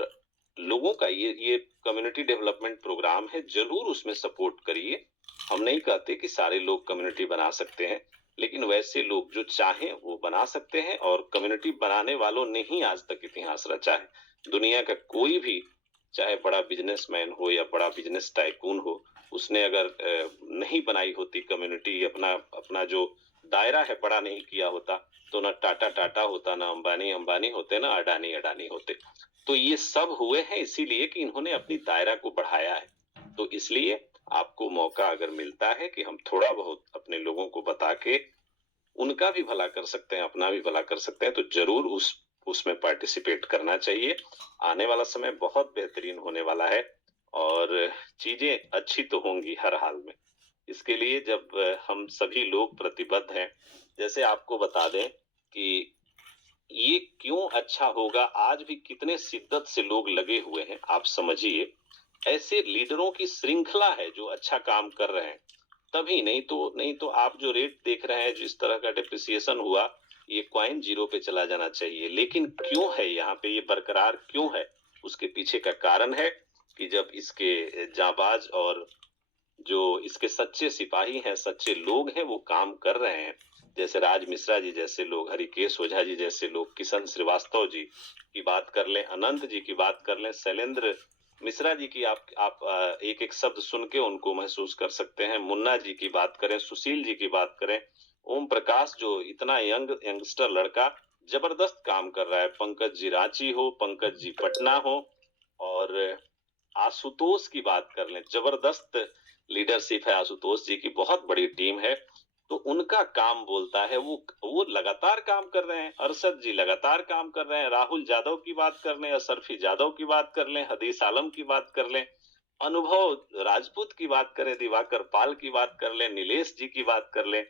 लोगों का ये कम्युनिटी डेवलपमेंट प्रोग्राम है, जरूर उसमें सपोर्ट करिए। हम नहीं कहते कि सारे लोग कम्युनिटी बना सकते हैं, लेकिन वैसे लोग जो चाहें वो बना सकते हैं, और कम्युनिटी बनाने वालों ने ही आज तक इतिहास रचा है। दुनिया का कोई भी, चाहे बड़ा बिजनेसमैन हो या बड़ा बिजनेस टाइकून हो, उसने अगर नहीं बनाई होती कम्युनिटी, अपना अपना जो दायरा है बड़ा नहीं किया होता, तो ना टाटा टाटा होता, ना अंबानी अंबानी होते, ना अडानी अडानी होते। तो ये सब हुए हैं इसीलिए कि इन्होंने अपनी दायरा को बढ़ाया है। तो इसलिए आपको मौका अगर मिलता है कि हम थोड़ा बहुत अपने लोगों को बता के उनका भी भला कर सकते हैं, अपना भी भला कर सकते हैं, तो जरूर उसमें पार्टिसिपेट करना चाहिए। आने वाला समय बहुत बेहतरीन होने वाला है और चीजें अच्छी तो होंगी हर हाल में। इसके लिए जब हम सभी लोग प्रतिबद्ध हैं, जैसे आपको बता दें कि ये क्यों अच्छा होगा, आज भी कितने शिद्दत से लोग लगे हुए हैं, आप समझिए। ऐसे लीडरों की श्रृंखला है जो अच्छा काम कर रहे हैं। तभी नहीं तो आप जो रेट देख रहे हैं, जिस तरह का डेप्रिसिएशन हुआ, ये कॉइन जीरो पे चला जाना चाहिए। लेकिन क्यों है यहाँ पे ये बरकरार क्यों है? उसके पीछे का कारण है कि जब इसके जाबाज और जो इसके सच्चे सिपाही हैं, सच्चे लोग हैं, वो काम कर रहे हैं। जैसे राज मिश्रा जी जैसे लोग, हरिकेश ओझा जी जैसे लोग, किशन श्रीवास्तव जी की बात कर लें, अनंत जी की बात कर लें, शैलेंद्र मिश्रा जी की आप एक एक शब्द सुन के उनको महसूस कर सकते हैं। मुन्ना जी की बात करें, सुशील जी की बात करें, ओम प्रकाश जो इतना यंगस्टर लड़का जबरदस्त काम कर रहा है, पंकज जी रांची हो, पंकज जी पटना हो, और आशुतोष की बात कर लें, जबरदस्त लीडरशिप है आशुतोष जी की, बहुत बड़ी टीम है। तो उनका काम बोलता है, वो लगातार काम कर रहे हैं। अरशद जी लगातार काम कर रहे हैं। राहुल यादव की बात कर लें, अशरफी यादव की बात कर लें, हदीस आलम की बात कर लें, अनुभव राजपूत की बात करें, दिवाकर पाल की बात कर लें, नीलेश जी की बात कर लें,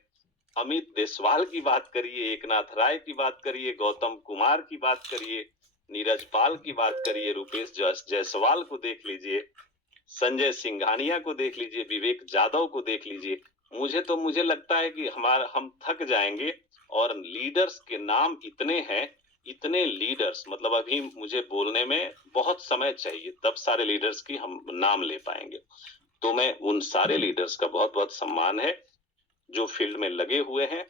अमित देसवाल की बात करिए, एकनाथ राय की बात करिए, गौतम कुमार की बात करिए, नीरज पाल की बात करिए, रुपेश जायसवाल को देख लीजिए, संजय सिंघानिया को देख लीजिए, विवेक जाधव को देख लीजिए। मुझे लगता है कि हम थक जाएंगे। और लीडर्स के नाम इतने हैं, इतने लीडर्स, मतलब अभी मुझे बोलने में बहुत समय चाहिए, तब सारे लीडर्स की हम नाम ले पाएंगे। तो मैं उन सारे लीडर्स का बहुत बहुत सम्मान है जो फील्ड में लगे हुए हैं।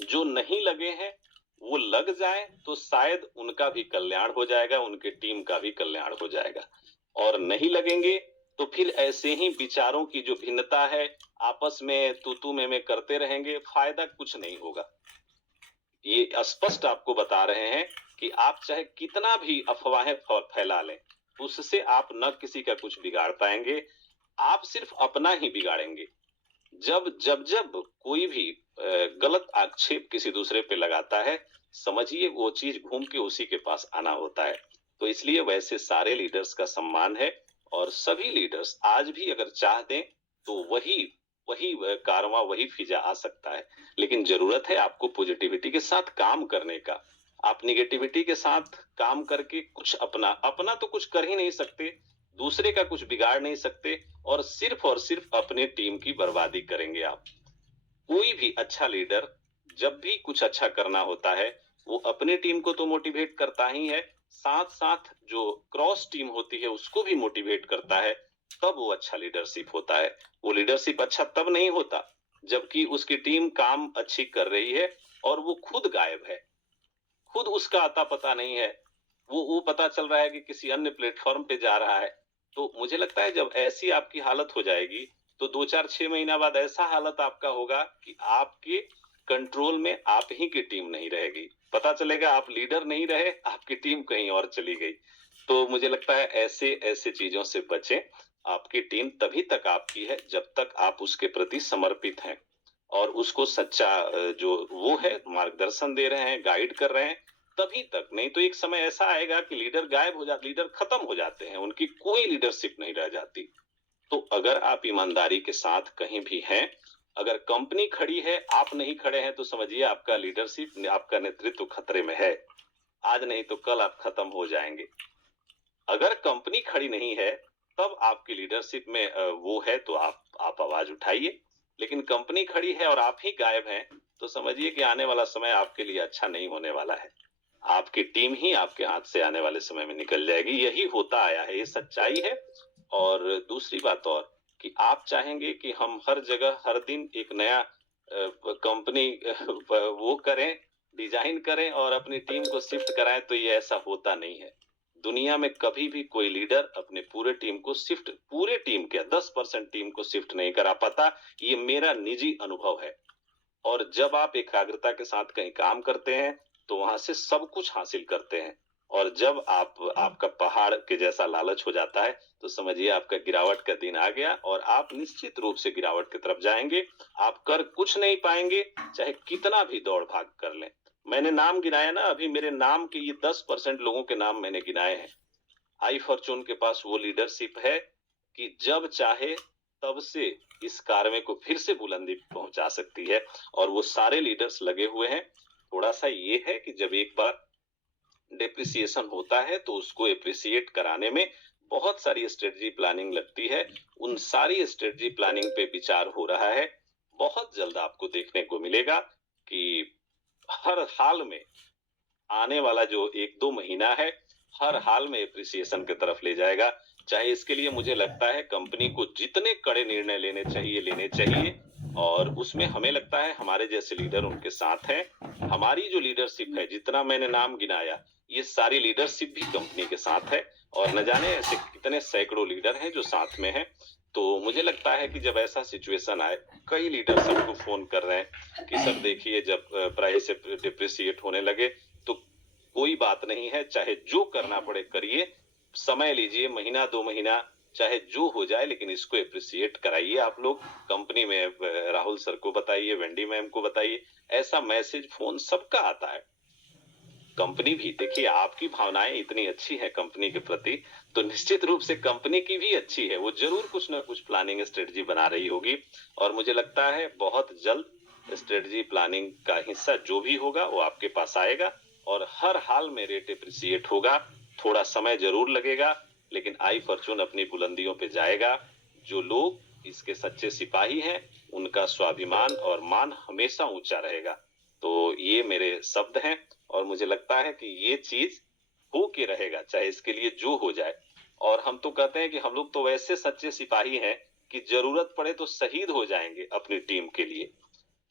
जो नहीं लगे हैं वो लग जाएं तो शायद उनका भी कल्याण हो जाएगा, उनके टीम का भी कल्याण हो जाएगा। और नहीं लगेंगे तो फिर ऐसे ही विचारों की जो भिन्नता है, आपस में तू मैं करते रहेंगे, फायदा कुछ नहीं होगा। ये स्पष्ट आपको बता रहे हैं कि आप चाहे कितना भी अफवाहें फैला लें, उससे आप न किसी का कुछ बिगाड़ पाएंगे, आप सिर्फ अपना ही बिगाड़ेंगे। जब कोई भी गलत आक्षेप किसी दूसरे पे लगाता है, समझिए वो चीज घूम के उसी के पास आना होता है। तो इसलिए वैसे सारे लीडर्स का सम्मान है, और सभी लीडर्स आज भी अगर चाह दें तो वही वही कारवां, वही फिजा आ सकता है। लेकिन जरूरत है आपको पॉजिटिविटी के साथ काम करने का। आप निगेटिविटी के साथ काम करके कुछ अपना अपना तो कुछ कर ही नहीं सकते, दूसरे का कुछ बिगाड़ नहीं सकते, और सिर्फ अपने टीम की बर्बादी करेंगे आप। कोई भी अच्छा लीडर जब भी कुछ अच्छा करना होता है, वो अपने टीम को तो मोटिवेट करता ही है, साथ साथ जो क्रॉस टीम होती है उसको भी मोटिवेट करता है। तब वो अच्छा लीडरशिप होता है। वो लीडरशिप अच्छा तब नहीं होता जबकि उसकी टीम काम अच्छी कर रही है और वो खुद गायब है, खुद उसका आता पता नहीं है, वो पता चल रहा है कि किसी अन्य प्लेटफॉर्म पे जा रहा है। तो मुझे लगता है जब ऐसी आपकी हालत हो जाएगी, तो 2 4 6 महीना बाद ऐसा हालत आपका होगा कि आपके कंट्रोल में आप ही की टीम नहीं रहेगी। पता चलेगा आप लीडर नहीं रहे, आपकी टीम कहीं और चली गई। तो मुझे लगता है ऐसे ऐसे चीजों से बचें। आपकी टीम तभी तक आपकी है जब तक आप उसके प्रति समर्पित हैं और उसको सच्चा जो वो है मार्गदर्शन दे रहे हैं, गाइड कर रहे हैं, तभी तक। नहीं तो एक समय ऐसा आएगा कि लीडर गायब हो जाते, लीडर खत्म हो जाते हैं, उनकी कोई लीडरशिप नहीं रह जाती। तो अगर आप ईमानदारी के साथ कहीं भी हैं, अगर कंपनी खड़ी है, आप नहीं खड़े हैं, तो समझिए आपका लीडरशिप, आपका नेतृत्व खतरे में है। आज नहीं तो कल आप खत्म हो जाएंगे। अगर कंपनी खड़ी नहीं है, तब आपकी लीडरशिप में वो है तो आप आवाज उठाइए। लेकिन कंपनी खड़ी है और आप ही गायब हैं, तो समझिए कि आने वाला समय आपके लिए अच्छा नहीं होने वाला है। आपकी टीम ही आपके हाथ से आने वाले समय में निकल जाएगी। यही होता आया है, ये सच्चाई है। और दूसरी बात और कि आप चाहेंगे कि हम हर जगह हर दिन एक नया कंपनी वो करें, डिजाइन करें और अपनी टीम को शिफ्ट कराएं, तो ये ऐसा होता नहीं है। दुनिया में कभी भी कोई लीडर अपने पूरे टीम को शिफ्ट, पूरे टीम के 10% टीम को शिफ्ट नहीं करा पाता। ये मेरा निजी अनुभव है। और जब आप एकाग्रता के साथ कहीं काम करते हैं तो वहां से सब कुछ हासिल करते हैं। और जब आपका पहाड़ के जैसा लालच हो जाता है, तो समझिए आपका गिरावट का दिन आ गया और आप निश्चित रूप से गिरावट की तरफ जाएंगे। आप कर कुछ नहीं पाएंगे, चाहे कितना भी दौड़ भाग कर लें। मैंने नाम गिनाया ना, अभी मेरे नाम के ये 10% लोगों के नाम मैंने गिनाए हैं। आई फॉर्चून के पास वो लीडरशिप है कि जब चाहे तब से इस कारवे को फिर से बुलंदी पहुंचा सकती है। और वो सारे लीडर्स लगे हुए हैं। थोड़ा-सा ये है कि जब एक बार डेप्रिसिएशन होता है तो उसको एप्रिसिएट कराने में बहुत सारी स्ट्रेटजी प्लानिंग लगती है। उन सारी स्ट्रेटजी प्लानिंग पे विचार हो रहा है। बहुत जल्द आपको देखने को मिलेगा कि हर हाल में आने वाला जो 1-2 महीना है, हर हाल में एप्रिसिएशन की तरफ ले जाएगा। चाहे इसके लिए मुझे लगता है कंपनी को जितने कड़े निर्णय लेने चाहिए और उसमें हमें लगता है हमारे जैसे लीडर उनके साथ हैं। हमारी जो लीडरशिप है, जितना मैंने नाम गिनाया, ये सारी लीडरशिप भी कंपनी के साथ है और न जाने ऐसे कितने सैकड़ों लीडर हैं जो साथ में हैं। तो मुझे लगता है कि जब ऐसा सिचुएशन आए, कई लीडर सबको फ़ोन कर रहे हैं कि सर देखिए जब प्राइस डिप्रिशिएट होने लगे तो कोई बात नहीं है, चाहे जो करना पड़े करिए, समय लीजिए, महीना 2 महीना, चाहे जो हो जाए लेकिन इसको एप्रिशिएट कराइए आप लोग। कंपनी में राहुल सर को बताइए, वेंडी मैम को बताइए, ऐसा मैसेज फ़ोन सबका आता है। कंपनी भी देखिए आपकी भावनाएं इतनी अच्छी है कंपनी के प्रति, तो निश्चित रूप से कंपनी की भी अच्छी है। वो जरूर कुछ ना कुछ प्लानिंग स्ट्रेटजी बना रही होगी और मुझे लगता है बहुत जल्द स्ट्रेटजी प्लानिंग का हिस्सा जो भी होगा वो आपके पास आएगा और हर हाल में रेट एप्रिसिएट होगा। थोड़ा समय जरूर लगेगा लेकिन आई फॉर्चून अपनी बुलंदियों पे जाएगा। जो लोग इसके सच्चे सिपाही हैं उनका स्वाभिमान और मान हमेशा ऊंचा रहेगा। तो ये मेरे शब्द हैं और मुझे लगता है कि ये चीज हो के रहेगा चाहे इसके लिए जो हो जाए। और हम तो कहते हैं कि हम लोग तो वैसे सच्चे सिपाही हैं कि जरूरत पड़े तो शहीद हो जाएंगे अपनी टीम के लिए।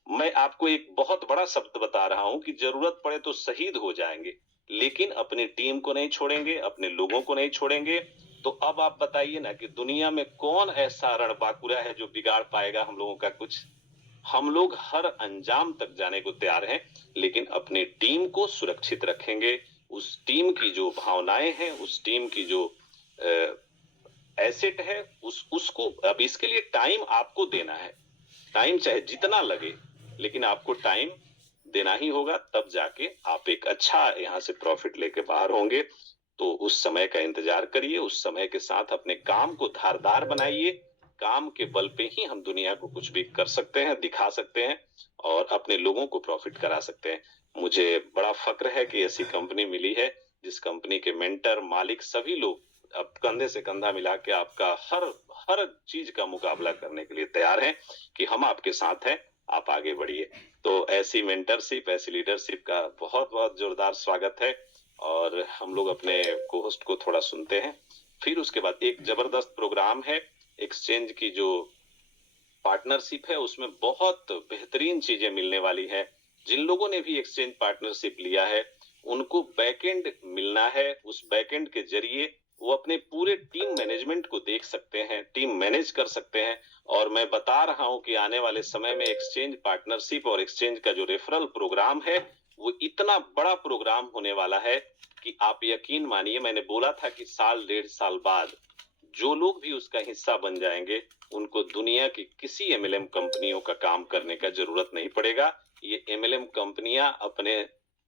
मैं आपको एक बहुत बड़ा शब्द बता रहा हूं कि जरूरत पड़े तो शहीद हो जाएंगे लेकिन अपनी टीम को नहीं छोड़ेंगे, अपने लोगों को नहीं छोड़ेंगे। तो अब आप बताइए ना कि दुनिया में कौन ऐसा रणबांकुरा है जो बिगाड़ पाएगा हम लोगों का कुछ। हम लोग हर अंजाम तक जाने को तैयार हैं लेकिन अपनी टीम को सुरक्षित रखेंगे। उस टीम की जो भावनाएं हैं, उस टीम की जो एसेट है, उसको अब इसके लिए टाइम आपको देना है। टाइम चाहे जितना लगे लेकिन आपको टाइम देना ही होगा, तब जाके आप एक अच्छा यहाँ से प्रॉफिट लेके बाहर होंगे। तो उस समय का इंतजार करिए, उस समय के साथ अपने काम को धारदार बनाइए। काम के बल पे ही हम दुनिया को कुछ भी कर सकते हैं, दिखा सकते हैं और अपने लोगों को प्रॉफिट करा सकते हैं। मुझे बड़ा फक्र है कि ऐसी कंपनी मिली है जिस कंपनी के मेंटर, मालिक सभी लोग अब कंधे से कंधा मिला के आपका हर हर चीज का मुकाबला करने के लिए तैयार हैं कि हम आपके साथ हैं, आप आगे बढ़िए। तो ऐसी मेंटरशिप, ऐसी लीडरशिप का बहुत बहुत जोरदार स्वागत है। और हम लोग अपने को होस्ट को थोड़ा सुनते हैं, फिर उसके बाद एक जबरदस्त प्रोग्राम है एक्सचेंज की जो पार्टनरशिप है, उसमें बहुत बेहतरीन चीजें मिलने वाली है। जिन लोगों ने भी एक्सचेंज पार्टनरशिप लिया है उनको बैकएंड मिलना है। उस बैकएंड के जरिए वो अपने पूरे टीम मैनेजमेंट को देख सकते हैं, टीम मैनेज कर सकते हैं। और मैं बता रहा हूं कि आने वाले समय में एक्सचेंज पार्टनरशिप और एक्सचेंज का जो रेफरल प्रोग्राम है वो इतना बड़ा प्रोग्राम होने वाला है कि आप यकीन मानिए, मैंने बोला था कि साल 1.5 साल बाद जो लोग भी उसका हिस्सा बन जाएंगे उनको दुनिया की किसी एमएलएम कंपनियों का काम करने का जरूरत नहीं पड़ेगा। ये एमएलएम कंपनियां अपने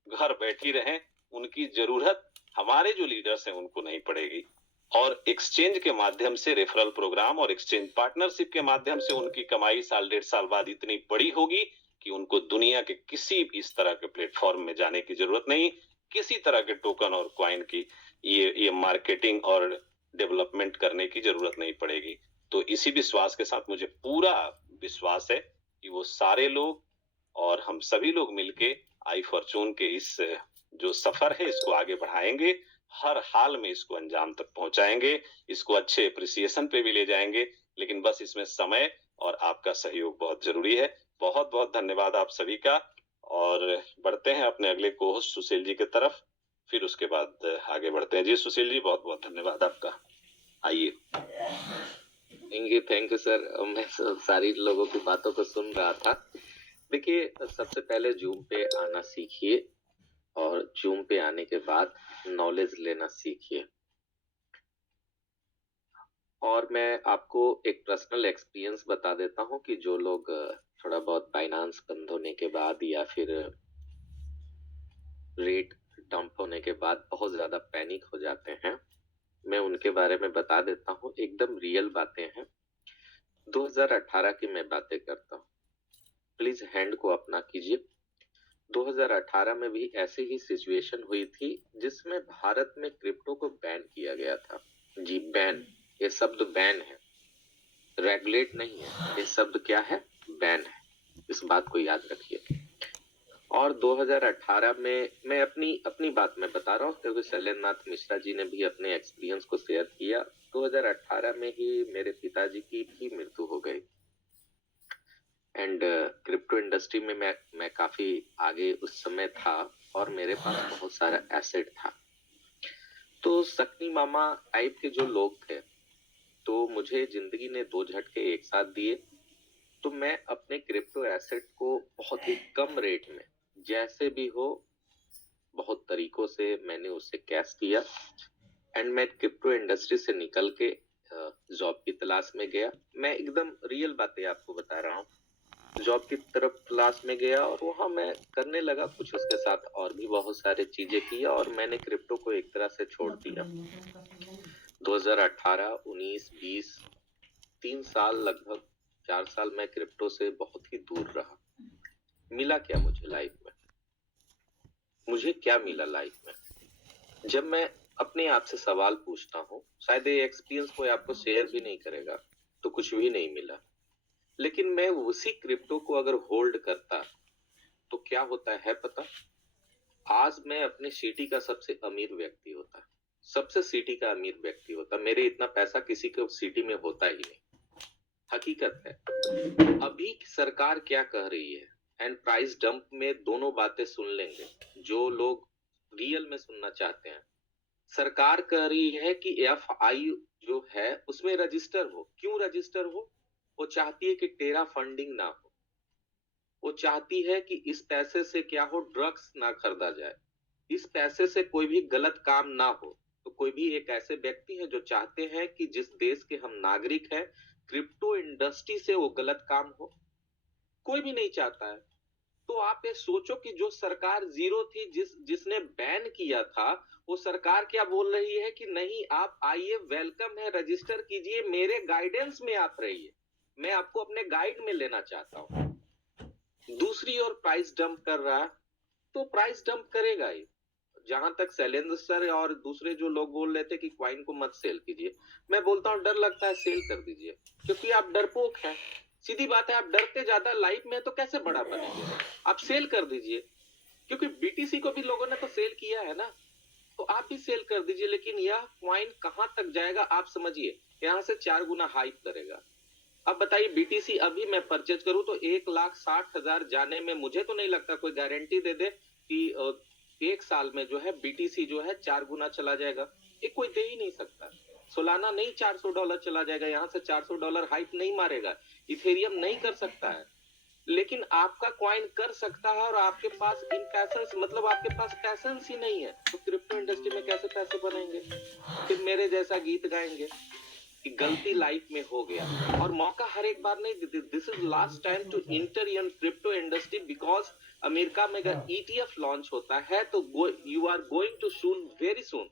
घर बैठी रहें, उनकी जरूरत हमारे जो लीडर्स हैं उनको नहीं पड़ेगी। और एक्सचेंज के माध्यम से रेफरल प्रोग्राम और एक्सचेंज पार्टनरशिप के माध्यम से उनकी कमाई साल 1.5 साल बाद इतनी बड़ी होगी कि उनको दुनिया के किसी भी इस तरह के प्लेटफॉर्म में जाने की जरूरत नहीं, किसी तरह के टोकन और क्वाइन की ये मार्केटिंग और डेवलपमेंट करने की जरूरत नहीं पड़ेगी। तो इसी विश्वास के साथ मुझे पूरा विश्वास है कि वो सारे लोग और हम सभी लोग मिलके आई फॉर्चून के इस जो सफर है इसको आगे बढ़ाएंगे, हर हाल में इसको अंजाम तक पहुंचाएंगे, इसको अच्छे एप्रिसिएशन पे भी ले जाएंगे। लेकिन बस इसमें समय और आपका सहयोग बहुत जरूरी है। बहुत बहुत धन्यवाद आप सभी का। और बढ़ते हैं अपने अगले को होस्ट सुशील जी की तरफ, फिर उसके बाद आगे बढ़ते हैं। जी सुशील जी, बहुत बहुत धन्यवाद आपका, आइए। Thank you sir. मैं सारी लोगों की बातों को सुन रहा था। देखिए, सबसे पहले जूम पे आना सीखिए और जूम पे आने के बाद नॉलेज लेना सीखिए। और मैं आपको एक पर्सनल एक्सपीरियंस बता देता हूं कि जो लोग थोड़ा बहुत बाइनांस बंद होने के बाद या फिर रेट डंप होने के बाद बहुत ज्यादा पैनिक हो जाते हैं, मैं उनके बारे में बता देता हूं। एकदम रियल बातें हैं। 2018 की मैं बातें करता हूं, प्लीज हैंड को अपना कीजिए। 2018 में भी ऐसी ही सिचुएशन हुई थी जिसमें भारत में क्रिप्टो को बैन किया गया था। जी बैन, ये शब्द बैन है, रेगुलेट नहीं है। ये शब्द क्या है? बैन है। इस बात को याद रखिए। और 2018 में मैं अपनी बात में बता रहा हूँ क्योंकि शैलेंद्र नाथ मिश्रा जी ने भी अपने एक्सपीरियंस को शेयर किया। 2018 में ही मेरे पिताजी की भी मृत्यु हो गई एंड क्रिप्टो इंडस्ट्री में मैं काफी आगे उस समय था और मेरे पास बहुत सारा एसेट था। तो सकनी मामा टाइप के जो लोग थे, तो मुझे जिंदगी ने दो झटके एक साथ दिए। तो मैं अपने क्रिप्टो एसेट को बहुत ही कम रेट में, जैसे भी हो, बहुत तरीकों से मैंने उससे कैश किया एंड मैं क्रिप्टो इंडस्ट्री से निकल के जॉब की तलाश में गया। मैं एकदम रियल बातें आपको बता रहा हूँ। जॉब की तरफ तलाश में गया और वहां मैं करने लगा कुछ, उसके साथ और भी बहुत सारी चीजें किया और मैंने क्रिप्टो को एक तरह से छोड़ दिया। 2018, 19, 20, 3 साल, लगभग 4 साल मैं क्रिप्टो से बहुत ही दूर रहा। मिला क्या मुझे लाइफ में? मुझे क्या मिला लाइफ में? जब मैं अपने आप से सवाल पूछता हूँ, शायद ये एक्सपीरियंस कोई आपको शेयर भी नहीं करेगा, तो कुछ भी नहीं मिला। लेकिन मैं उसी क्रिप्टो को अगर होल्ड करता तो क्या होता है पता? आज मैं अपने सिटी का सबसे अमीर व्यक्ति होता, सबसे सिटी का अमीर व्यक्ति होता। मेरे इतना पैसा किसी के सिटी में होता ही नहीं। हकीकत है। अभी सरकार क्या कह रही है एंड प्राइस डंप में दोनों बातें सुन लेंगे जो लोग रियल में सुनना चाहते हैं। सरकार कह रही है कि FI जो है उसमें रजिस्टर हो। क्यों रजिस्टर हो? वो चाहती है कि टेरा फंडिंग ना हो। वो चाहती है कि इस पैसे से क्या हो, ड्रग्स ना खरीदा जाए, इस पैसे से कोई भी गलत काम ना हो। तो कोई भी एक ऐसे व्यक्ति हैं जो चाहते हैं कि जिस देश के हम नागरिक हैं, क्रिप्टो इंडस्ट्री से वो गलत काम हो। कोई भी नहीं चाहता है। तो आप ये सोचो कि जो सरकार जीरो थी, जिसने बैन किया था, वो सरकार क्या बोल रही है कि नहीं, आप आइए, वेलकम है, रजिस्टर कीजिए, मेरे गाइडेंस में आप रहिए, मैं आपको अपने गाइड में लेना चाहता हूं। दूसरी ओर प्राइस डंप कर रहा है, तो प्राइस डंप करेगा ही। जहां तक शैलेंद्र सर और दूसरे जो लोग बोल रहे थे कि क्वाइन को मत सेल कीजिए, मैं बोलता हूं डर लगता है सेल कर दीजिए, क्योंकि आप डरपोक हैं। सीधी बात है, आप डरते ज्यादा लाइफ में तो कैसे बड़ा बनेंगे? आप सेल कर दीजिए, क्योंकि BTC को भी लोगों ने तो सेल किया है ना, तो आप भी सेल कर दीजिए। लेकिन यह क्वाइन कहां तक जाएगा आप समझिए, यहां से 4 गुना हाइप करेगा। अब बताइए, BTC अभी मैं परचेज करूं तो 1,60,000 जाने में मुझे तो नहीं लगता कोई गारंटी दे दे कि एक साल में जो है BTC जो है 4 गुना चला जाएगा। ये कोई दे ही नहीं सकता। सोलाना नहीं $400 चला जाएगा, यहाँ से $400 हाइप नहीं मारेगा। इथेरियम नहीं कर सकता है, लेकिन आपका क्वाइन कर सकता है। और आपके पास इम्पैशंस, मतलब आपके पास पैशंस ही नहीं है, तो क्रिप्टो इंडस्ट्री में कैसे पैसे बनेंगे? फिर मेरे जैसा गीत गाएंगे कि गलती लाइफ में हो गया और मौका हर एक बार नहीं देती। This is last time to enter in crypto industry, because America में अगर ETF लॉन्च होता है तो you are going to soon, very soon,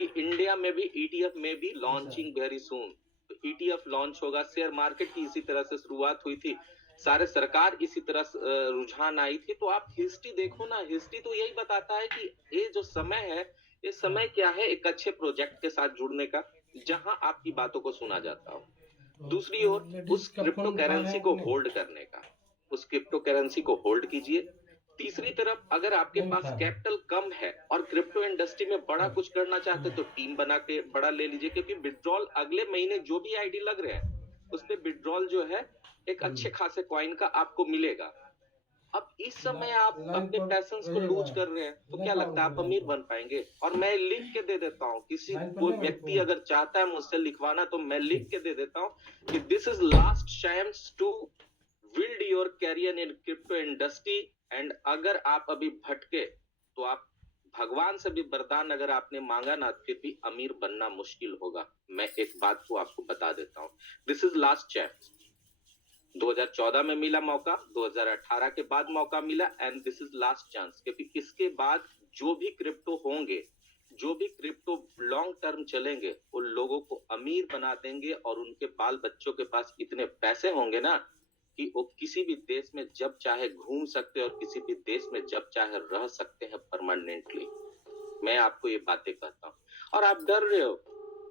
कि इंडिया में भी ETF में भी लॉन्चिंग वेरी सून। तो ETF लॉन्च होगा। शेयर मार्केट की इसी तरह से शुरुआत हुई थी, सारे सरकार इसी तरह रुझान आई थी। तो आप हिस्ट्री देखो ना, हिस्ट्री तो यही बताता है कि ये जो समय है, ये समय क्या है, एक अच्छे प्रोजेक्ट के साथ जुड़ने का, जहां आपकी बातों को सुना जाता हो। दूसरी ओर उस क्रिप्टो करेंसी को होल्ड करने का, उस क्रिप्टो करेंसी को होल्ड कीजिए। तीसरी तरफ अगर आपके पास कैपिटल कम है और क्रिप्टो इंडस्ट्री में बड़ा कुछ करना चाहते तो टीम बना के बड़ा ले लीजिए, क्योंकि विड्रॉल अगले महीने जो भी आईडी लग रहे हैं उस पे विड्रॉल जो है एक अच्छे खासे कॉइन का आपको मिलेगा। अब इस समय आप अपने पैशंस को लूज कर रहे हैं, तो क्या लगता है आप अमीर बन पाएंगे? और मैं लिख के दे देता हूँ, किसी कोई व्यक्ति अगर चाहता है मुझसे लिखवाना तो मैं लिख के दे देता हूँ कि this is last chance to build your career in crypto industry. And अगर आप अभी भटके तो आप भगवान से भी वरदान अगर आपने मांगा ना, फिर भी अमीर बनना मुश्किल होगा। मैं एक बात को आपको बता देता हूँ, दिस इज लास्ट चांस। 2014 में मिला मौका, 2018 के बाद मौका मिला, and this is last chance. क्योंकि इसके बाद जो भी क्रिप्टो होंगे, जो भी क्रिप्टो लॉन्ग टर्म चलेंगे, वो लोगों को अमीर बना देंगे और उनके बाल बच्चों के पास इतने पैसे होंगे ना कि वो किसी भी देश में जब चाहे घूम सकते हैं और किसी भी देश में जब चाहे रह सकते हैं परमानेंटली। मैं आपको ये बातें कहता हूँ और आप डर रहे हो।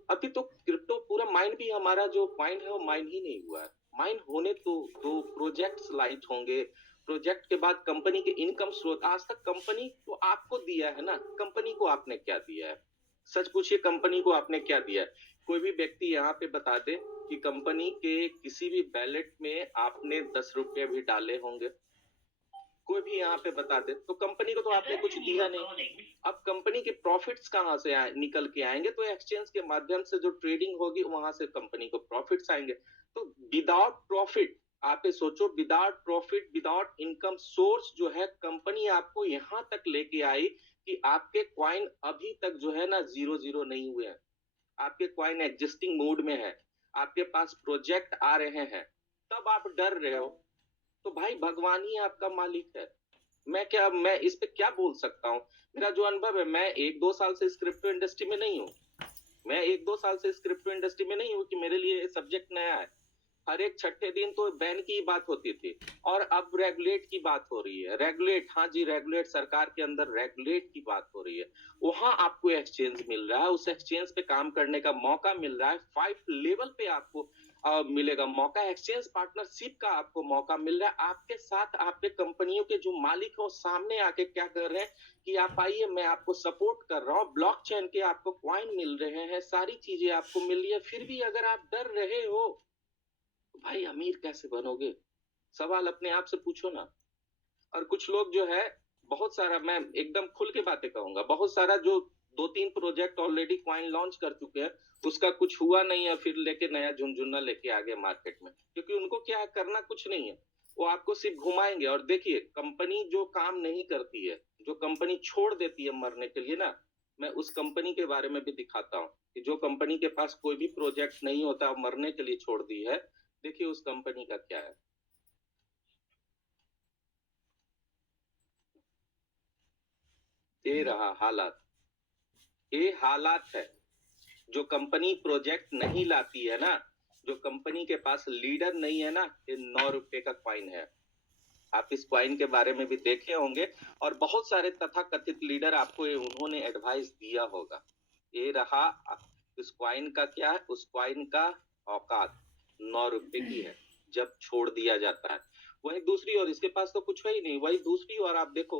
अभी तो क्रिप्टो पूरा माइन भी, हमारा जो कॉइन है वो माइन ही नहीं हुआ है। माइन होने तो प्रोजेक्ट्स लाइट होंगे, प्रोजेक्ट के बाद कंपनी के इनकम स्रोत। आज तक कंपनी तो आपको दिया है ना, कंपनी को आपने क्या दिया है? सच पूछिए, कंपनी को आपने क्या दिया है? कोई भी व्यक्ति यहाँ पे बता दे कि कंपनी के किसी भी बैलेट में आपने 10 रुपये भी डाले होंगे। कोई भी यहाँ पे बता दे, तो कंपनी को तो आपने कुछ दिया नहीं। अब कंपनी के प्रॉफिट्स कहाँ से निकल के आएंगे? तो एक्सचेंज के माध्यम से जो ट्रेडिंग होगी वहां से कंपनी को प्रॉफिट्स आएंगे। तो विदाउट प्रॉफिट, आप ये सोचो, without profit, without income source जो है कंपनी आपको यहाँ तक लेके आई कि आपके कॉइन अभी तक जो है ना 0-0 नहीं हुए हैं। आपके कॉइन एग्जिस्टिंग मोड में है, आपके पास प्रोजेक्ट आ रहे हैं, तब आप डर रहे हो। तो भाई भगवान ही आपका मालिक है। मैं इस पे क्या बोल सकता हूँ? मेरा जो अनुभव है, मैं 1-2 साल से इस क्रिप्टो इंडस्ट्री में नहीं हूँ। मैं 1-2 साल से इस क्रिप्टो इंडस्ट्री में नहीं हूँ कि मेरे लिए सब्जेक्ट नया है। हर एक छठे दिन तो बैन की बात होती थी और अब रेगुलेट की बात हो रही है। रेगुलेट, हाँ जी रेगुलेट, सरकार के अंदर रेगुलेट की बात हो रही है। वहां आपको एक्सचेंज मिल रहा है, उस एक्सचेंज पे काम करने का मौका मिल रहा है। 5 लेवल पे आपको मिलेगा मौका, एक्सचेंज पार्टनरशिप का आपको मौका मिल रहा है। आपके साथ आपके कंपनियों के जो मालिक हो सामने आके क्या कर रहे हैं कि आप आइए, मैं आपको सपोर्ट कर रहा हूँ, ब्लॉकचेन के आपको कॉइन मिल रहे हैं, सारी चीजें आपको मिल रही है। फिर भी अगर आप डर रहे हो तो भाई अमीर कैसे बनोगे? सवाल अपने आप से पूछो ना। और कुछ लोग जो है, बहुत सारा, मैं एकदम खुल के बातें कहूंगा, बहुत सारा जो 2-3 प्रोजेक्ट ऑलरेडी कॉइन लॉन्च कर चुके हैं, उसका कुछ हुआ नहीं है, फिर लेके नया झुनझुना लेके आ गए मार्केट में। क्योंकि उनको क्या करना कुछ नहीं है, वो आपको सिर्फ घुमाएंगे। और देखिए, कंपनी जो काम नहीं करती है, जो कंपनी छोड़ देती है मरने के लिए ना, मैं उस कंपनी के बारे में भी दिखाता हूँ कि जो कंपनी के पास कोई भी प्रोजेक्ट नहीं होता, मरने के लिए छोड़ दी है। देखिए उस कंपनी का क्या है। ये रहा हालात, ये हालात है। जो कंपनी प्रोजेक्ट नहीं लाती है ना, जो कंपनी के पास लीडर नहीं है ना, ये 9 रुपए का कॉइन है। आप इस कॉइन के बारे में भी देखे होंगे और बहुत सारे तथाकथित लीडर आपको उन्होंने एडवाइस दिया होगा। ये रहा इस कॉइन का क्या है, उस कॉइन का औकात 9 रुपए की है जब छोड़ दिया जाता है। वही दूसरी ओर इसके पास तो कुछ है ही नहीं। वही दूसरी ओर आप देखो,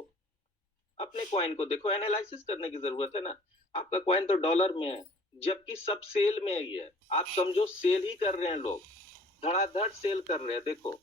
अपने कॉइन को देखो, एनालिसिस करने की जरूरत है ना। आपका कॉइन तो डॉलर में है, जबकि सब सेल में ही है। आप समझो सेल ही कर रहे हैं लोग, धड़ाधड़ सेल कर रहे हैं। देखो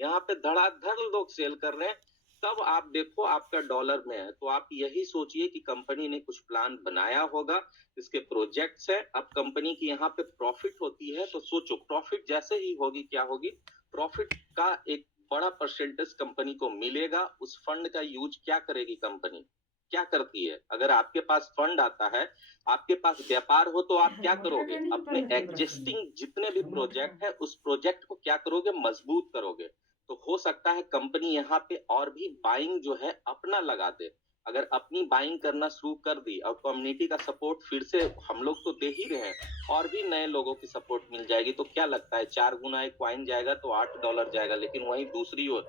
यहाँ पे धड़ाधड़ लोग सेल कर रहे हैं, तब आप देखो आपका डॉलर में है। तो आप यही सोचिए कि कंपनी ने कुछ प्लान बनाया होगा, इसके प्रोजेक्ट्स है। अब कंपनी की यहाँ पे प्रॉफिट होती है, तो सोचो प्रॉफिट जैसे ही होगी, क्या होगी, प्रॉफिट का एक बड़ा परसेंटेज कंपनी को मिलेगा। उस फंड का यूज क्या करेगी कंपनी, क्या करती है? अगर आपके पास फंड आता है, आपके पास व्यापार हो, तो आप क्या करोगे? अपने एग्जिस्टिंग जितने भी प्रोजेक्ट है, उस प्रोजेक्ट को क्या करोगे? मजबूत करोगे। तो हो सकता है कंपनी यहाँ पे और भी बाइंग जो है अपना लगा दे। अगर अपनी बाइंग करना शुरू कर दी और कम्युनिटी का सपोर्ट फिर से हम लोग तो दे ही रहे हैं, और भी नए लोगों की सपोर्ट मिल जाएगी, तो क्या लगता है 4 गुना एक कॉइन जाएगा तो $8 जाएगा। लेकिन वहीं दूसरी ओर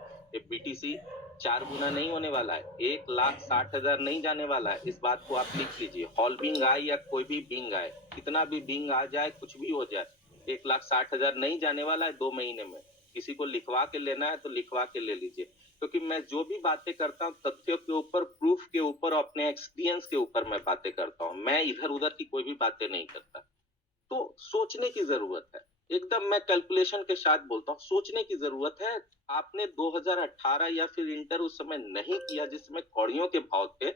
बीटीसी 4 गुना नहीं होने वाला है, 1,60,000 नहीं जाने वाला है। इस बात को आप लिख लीजिए। हॉल बिंग आए या कोई भी बिंग आए, कितना भी बिंग आ जाए, कुछ भी हो जाए, 1,60,000 नहीं जाने वाला है 2 महीने में। किसी को लिखवा के लेना है तो लिखवा के ले लीजिए। क्योंकि मैं जो भी बातें करता हूँ तथ्यों के ऊपर, प्रूफ के ऊपर, अपने एक्सपीरियंस के ऊपर मैं बातें करता हूँ। मैं इधर उधर की कोई भी बातें नहीं करता। तो सोचने की जरूरत है, एकदम मैं कैलकुलेशन के साथ बोलता हूँ, सोचने की जरूरत है। आपने 2018 या फिर इंटर उस समय नहीं किया जिस समय कौड़ियों के भाव थे,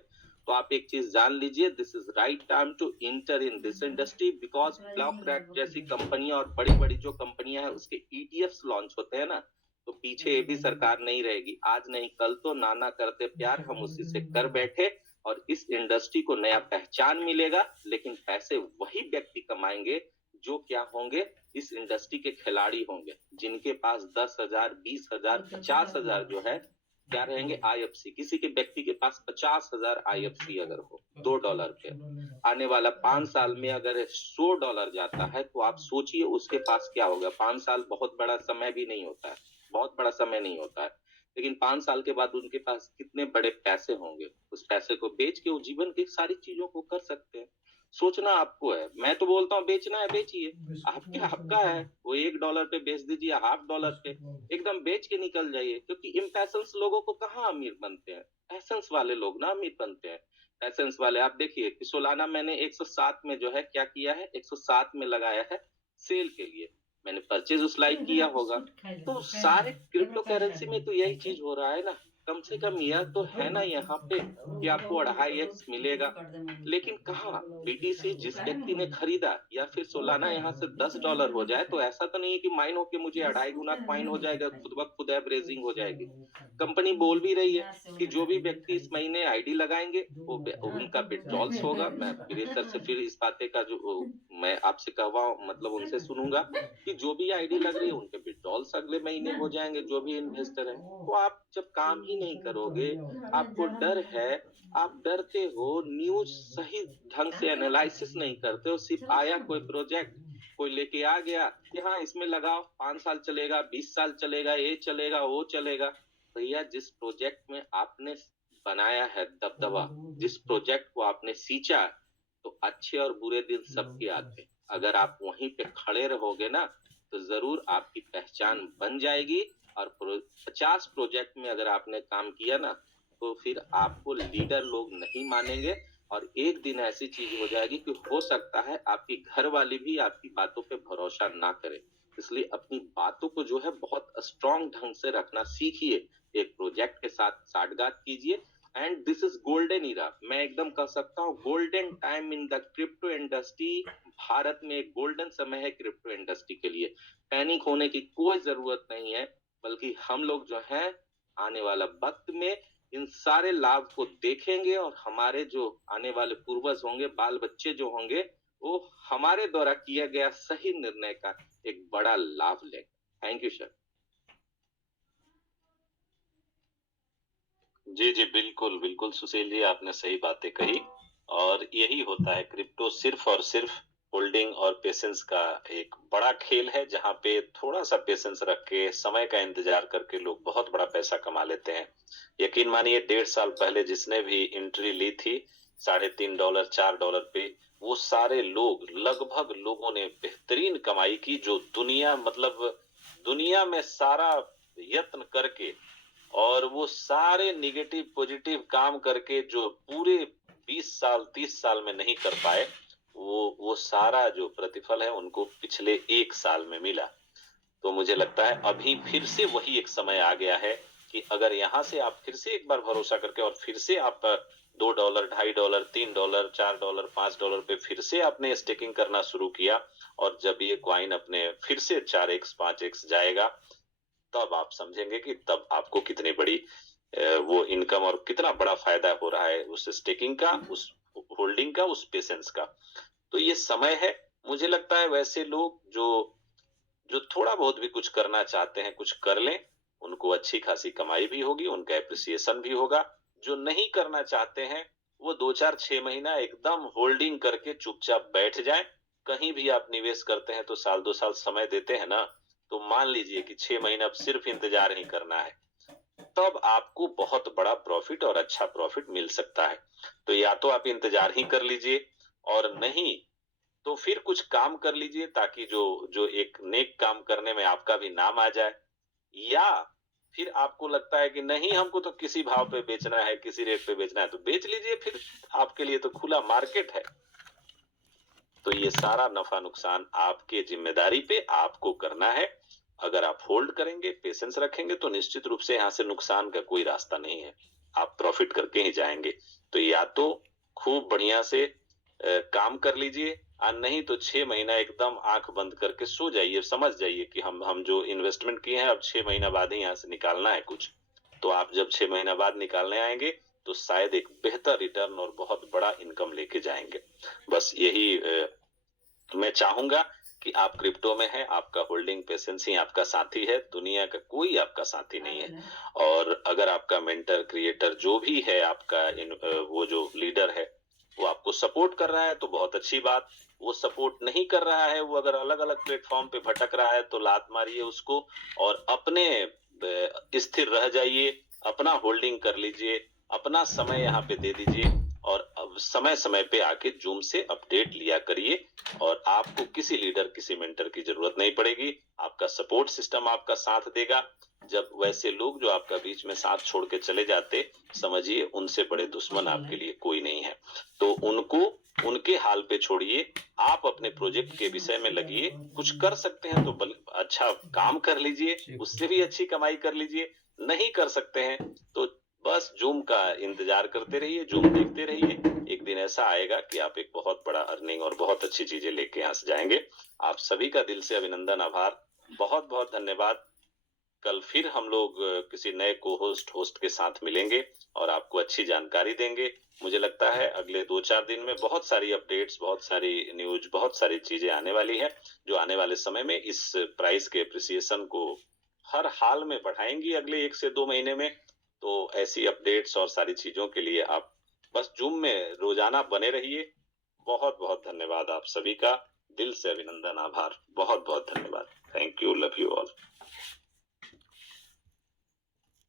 तो आप एक चीज जान लीजिए, this is right time to enter in this industry. Because BlackRock जैसी कंपनियां और बड़ी बड़ी जो कंपनियां हैं उसके ईटीएफ्स लॉन्च होते हैं ना, तो पीछे ये भी सरकार नहीं रहेगी। आज नहीं कल तो नाना करते प्यार, हम उसी से कर बैठे और इस इंडस्ट्री को नया पहचान मिलेगा। लेकिन पैसे वही व्यक्ति कमाएंगे जो क्या होंगे, इस इंडस्ट्री के खिलाड़ी होंगे, जिनके पास 10,000, 20,000, 50,000 जो है क्या रहेंगे, आईएफसी। किसी के व्यक्ति के पास 50,000 आईएफसी अगर हो $2 पे, आने वाला 5 साल में अगर $100 जाता है, तो आप सोचिए उसके पास क्या होगा। 5 साल बहुत बड़ा समय भी नहीं होता है, बहुत बड़ा समय नहीं होता है, लेकिन 5 साल के बाद उनके पास कितने बड़े पैसे होंगे, उस पैसे को बेच के वो जीवन की सारी चीजों को कर सकते हैं। सोचना आपको है, मैं तो बोलता हूँ बेचना है बेचिए, आपके आपका है, वो $1 पे बेच दीजिए, $1/2 पे, एकदम बेच के निकल जाइए, क्योंकि इम्पैशंस लोगों को कहाँ अमीर बनते हैं, पैशंस वाले लोग ना अमीर बनते हैं। पैशंस वाले, आप देखिए कि सोलाना मैंने 107 में जो है क्या किया है, 107 में लगाया है सेल के लिए, मैंने परचेज उस लाइक किया होगा। तो सारे क्रिप्टो करेंसी में तो यही चीज हो रहा है ना, कम से कम यह तो है ना यहाँ पे कि आपको 2.5x मिलेगा, लेकिन कहाँ बीटीसी जिस व्यक्ति ने खरीदा या फिर सोलाना यहाँ से $10 हो जाए, तो ऐसा तो नहीं है कि माइन होके मुझे 2.5 गुना कॉइन हो जाएगा, खुद ब खुद एवरेजिंग हो जाएगी। कंपनी बोल भी रही है कि जो भी व्यक्ति इस महीने आईडी लगाएंगे वो उनका विड्रॉल्स होगा। मैं प्रेशर से फिर इस बातें का जो मैं आपसे कहवा मतलब उनसे सुनूंगा कि जो भी आईडी लग रही है उनके विड्रॉल्स अगले महीने हो जाएंगे, जो भी इन्वेस्टर है। तो आप जब काम ही नहीं करोगे, आपको डर है, आप डरते हो, न्यूज सही ढंग से एनालिसिस नहीं करते हो, सिर्फ आया कोई प्रोजेक्ट कोई लेके आ गया कि हाँ इसमें लगाओ, 5 साल चलेगा, 20 साल चलेगा, ये चलेगा वो चलेगा। भैया जिस प्रोजेक्ट में आपने बनाया है दबदबा, जिस प्रोजेक्ट को आपने सींचा, तो अच्छे और बुरे दिन सबके आते हैं। अगर आप वहीं पे खड़े रहोगे ना, तो जरूर आपकी पहचान बन जाएगी। और 50 प्रोजेक्ट में अगर आपने काम किया ना, तो फिर आपको लीडर लोग नहीं मानेंगे, और एक दिन ऐसी चीज हो जाएगी कि हो सकता है आपकी घर वाली भी आपकी बातों पे भरोसा ना करे। इसलिए अपनी बातों को जो है बहुत स्ट्रॉन्ग ढंग से रखना सीखिए, एक प्रोजेक्ट के साथ साठगांठ कीजिए। And this is golden era, मैं एकदम कह सकता हूँ golden time in the crypto industry. Bharat में एक गोल्डन समय है क्रिप्टो इंडस्ट्री के लिए, पैनिक होने की कोई जरूरत नहीं है, बल्कि हम लोग जो है आने वाला वक्त में इन सारे लाभ को देखेंगे, और हमारे जो आने वाले पूर्वज होंगे, बाल बच्चे जो होंगे, वो हमारे द्वारा किया गया सही निर्णय का एक बड़ा लाभ लेंगे। Thank you sir. जी जी, बिल्कुल बिल्कुल सुशील जी, आपने सही बातें कही। और यही होता है, क्रिप्टो सिर्फ और सिर्फ होल्डिंग और पेशेंस का एक बड़ा खेल है, जहां पे थोड़ा सा पेशेंस रख के समय का इंतजार करके लोग बहुत बड़ा पैसा कमा लेते हैं। यकीन मानिए 1.5 साल पहले जिसने भी एंट्री ली थी $3.5 $4 पे, वो सारे लोग लगभग लोगों ने बेहतरीन कमाई की, जो दुनिया में सारा यत्न करके और वो सारे निगेटिव पॉजिटिव काम करके जो पूरे 20 साल 30 साल में नहीं कर पाए, वो सारा जो प्रतिफल है उनको पिछले 1 साल में मिला। तो मुझे लगता है अभी फिर से वही एक समय आ गया है कि अगर यहाँ से आप फिर से एक बार भरोसा करके और फिर से आप $2 $2.5 $3 $4 $5 पे फिर से आपने स्टेकिंग करना शुरू किया, और जब ये कॉइन अपने फिर से 4x 5x जाएगा, तब आप समझेंगे कि तब आपको कितनी बड़ी वो इनकम और कितना बड़ा फायदा हो रहा है उस स्टेकिंग का, उस होल्डिंग का, उस पेशेंस का। तो ये समय है। मुझे लगता है वैसे लोग जो जो थोड़ा बहुत भी कुछ करना चाहते हैं, कुछ कर लें, उनको अच्छी खासी कमाई भी होगी, उनका एप्रिसिएशन भी होगा। जो नहीं करना चाहते हैं, वो 2-4-6 महीना एकदम होल्डिंग करके चुपचाप बैठ जाएं। कहीं भी आप निवेश करते हैं तो साल 2 साल समय देते हैं ना, तो मान लीजिए कि 6 महीना अब सिर्फ इंतजार ही करना है, तब आपको बहुत बड़ा प्रॉफिट और अच्छा प्रॉफिट मिल सकता है। तो या तो आप इंतजार ही कर लीजिए, और नहीं तो फिर कुछ काम कर लीजिए, ताकि जो जो एक नेक काम करने में आपका भी नाम आ जाए। या फिर आपको लगता है कि नहीं, हमको तो किसी भाव पे बेचना है, किसी रेट पे बेचना है, तो बेच लीजिए, फिर आपके लिए तो खुला मार्केट है। तो ये सारा नफा नुकसान आपके जिम्मेदारी पे आपको करना है। अगर आप होल्ड करेंगे, पेशेंस रखेंगे, तो निश्चित रूप से यहाँ से नुकसान का कोई रास्ता नहीं है, आप प्रॉफिट करके ही जाएंगे। तो या तो खूब बढ़िया से काम कर लीजिए, और नहीं तो 6 महीना एकदम आंख बंद करके सो जाइए, समझ जाइए कि हम जो इन्वेस्टमेंट किए हैं अब 6 महीना बाद ही यहाँ से निकालना है कुछ। तो आप जब 6 महीना बाद निकालने आएंगे तो शायद एक बेहतर रिटर्न और बहुत बड़ा इनकम लेके जाएंगे। बस यही मैं चाहूंगा कि आप क्रिप्टो में है, आपका होल्डिंग पेशेंस ही आपका साथी है, दुनिया का कोई आपका साथी नहीं है। और अगर आपका मेंटर क्रिएटर जो भी है, आपका वो जो लीडर है, वो आपको सपोर्ट कर रहा है तो बहुत अच्छी बात। वो सपोर्ट नहीं कर रहा है, वो अगर अलग अलग प्लेटफॉर्म पे भटक रहा है, तो लात मारिए उसको, और अपने स्थिर रह जाइए, अपना होल्डिंग कर लीजिए, अपना समय यहाँ पे दे दीजिए और अब समय समय पे आके जूम से अपडेट लिया करिए और आपको किसी लीडर किसी मेंटर की जरूरत नहीं पड़ेगी। आपका सपोर्ट सिस्टम आपका साथ देगा। जब वैसे लोग जो आपका बीच में साथ छोड़ के चले जाते, समझिए उनसे बड़े दुश्मन आपके लिए कोई नहीं है। तो उनको उनके हाल पे छोड़िए, आप अपने प्रोजेक्ट के विषय में लगिए। कुछ कर सकते हैं तो अच्छा काम कर लीजिए, उससे भी अच्छी कमाई कर लीजिए। नहीं कर सकते हैं तो बस जूम का इंतजार करते रहिए, जूम देखते रहिए। एक दिन ऐसा आएगा कि आप एक बहुत बड़ा अर्निंग और बहुत अच्छी चीजें लेके यहाँ से जाएंगे। आप सभी का दिल से अभिनंदन, आभार, बहुत बहुत धन्यवाद। कल फिर हम लोग किसी नए होस्ट के साथ मिलेंगे और आपको अच्छी जानकारी देंगे। मुझे लगता है अगले 2-4 दिन में बहुत सारी अपडेट्स, बहुत सारी न्यूज, बहुत सारी चीजें आने वाली हैं, जो आने वाले समय में इस प्राइस के एप्रिसिएशन को हर हाल में बढ़ाएंगी अगले 1 से 2 महीने में। तो ऐसी अपडेट्स और सारी चीजों के लिए आप बस जूम में रोजाना बने रहिए। बहुत बहुत धन्यवाद आप सभी का, दिल से अभिनंदन, आभार, बहुत बहुत धन्यवाद। Thank you, love you all.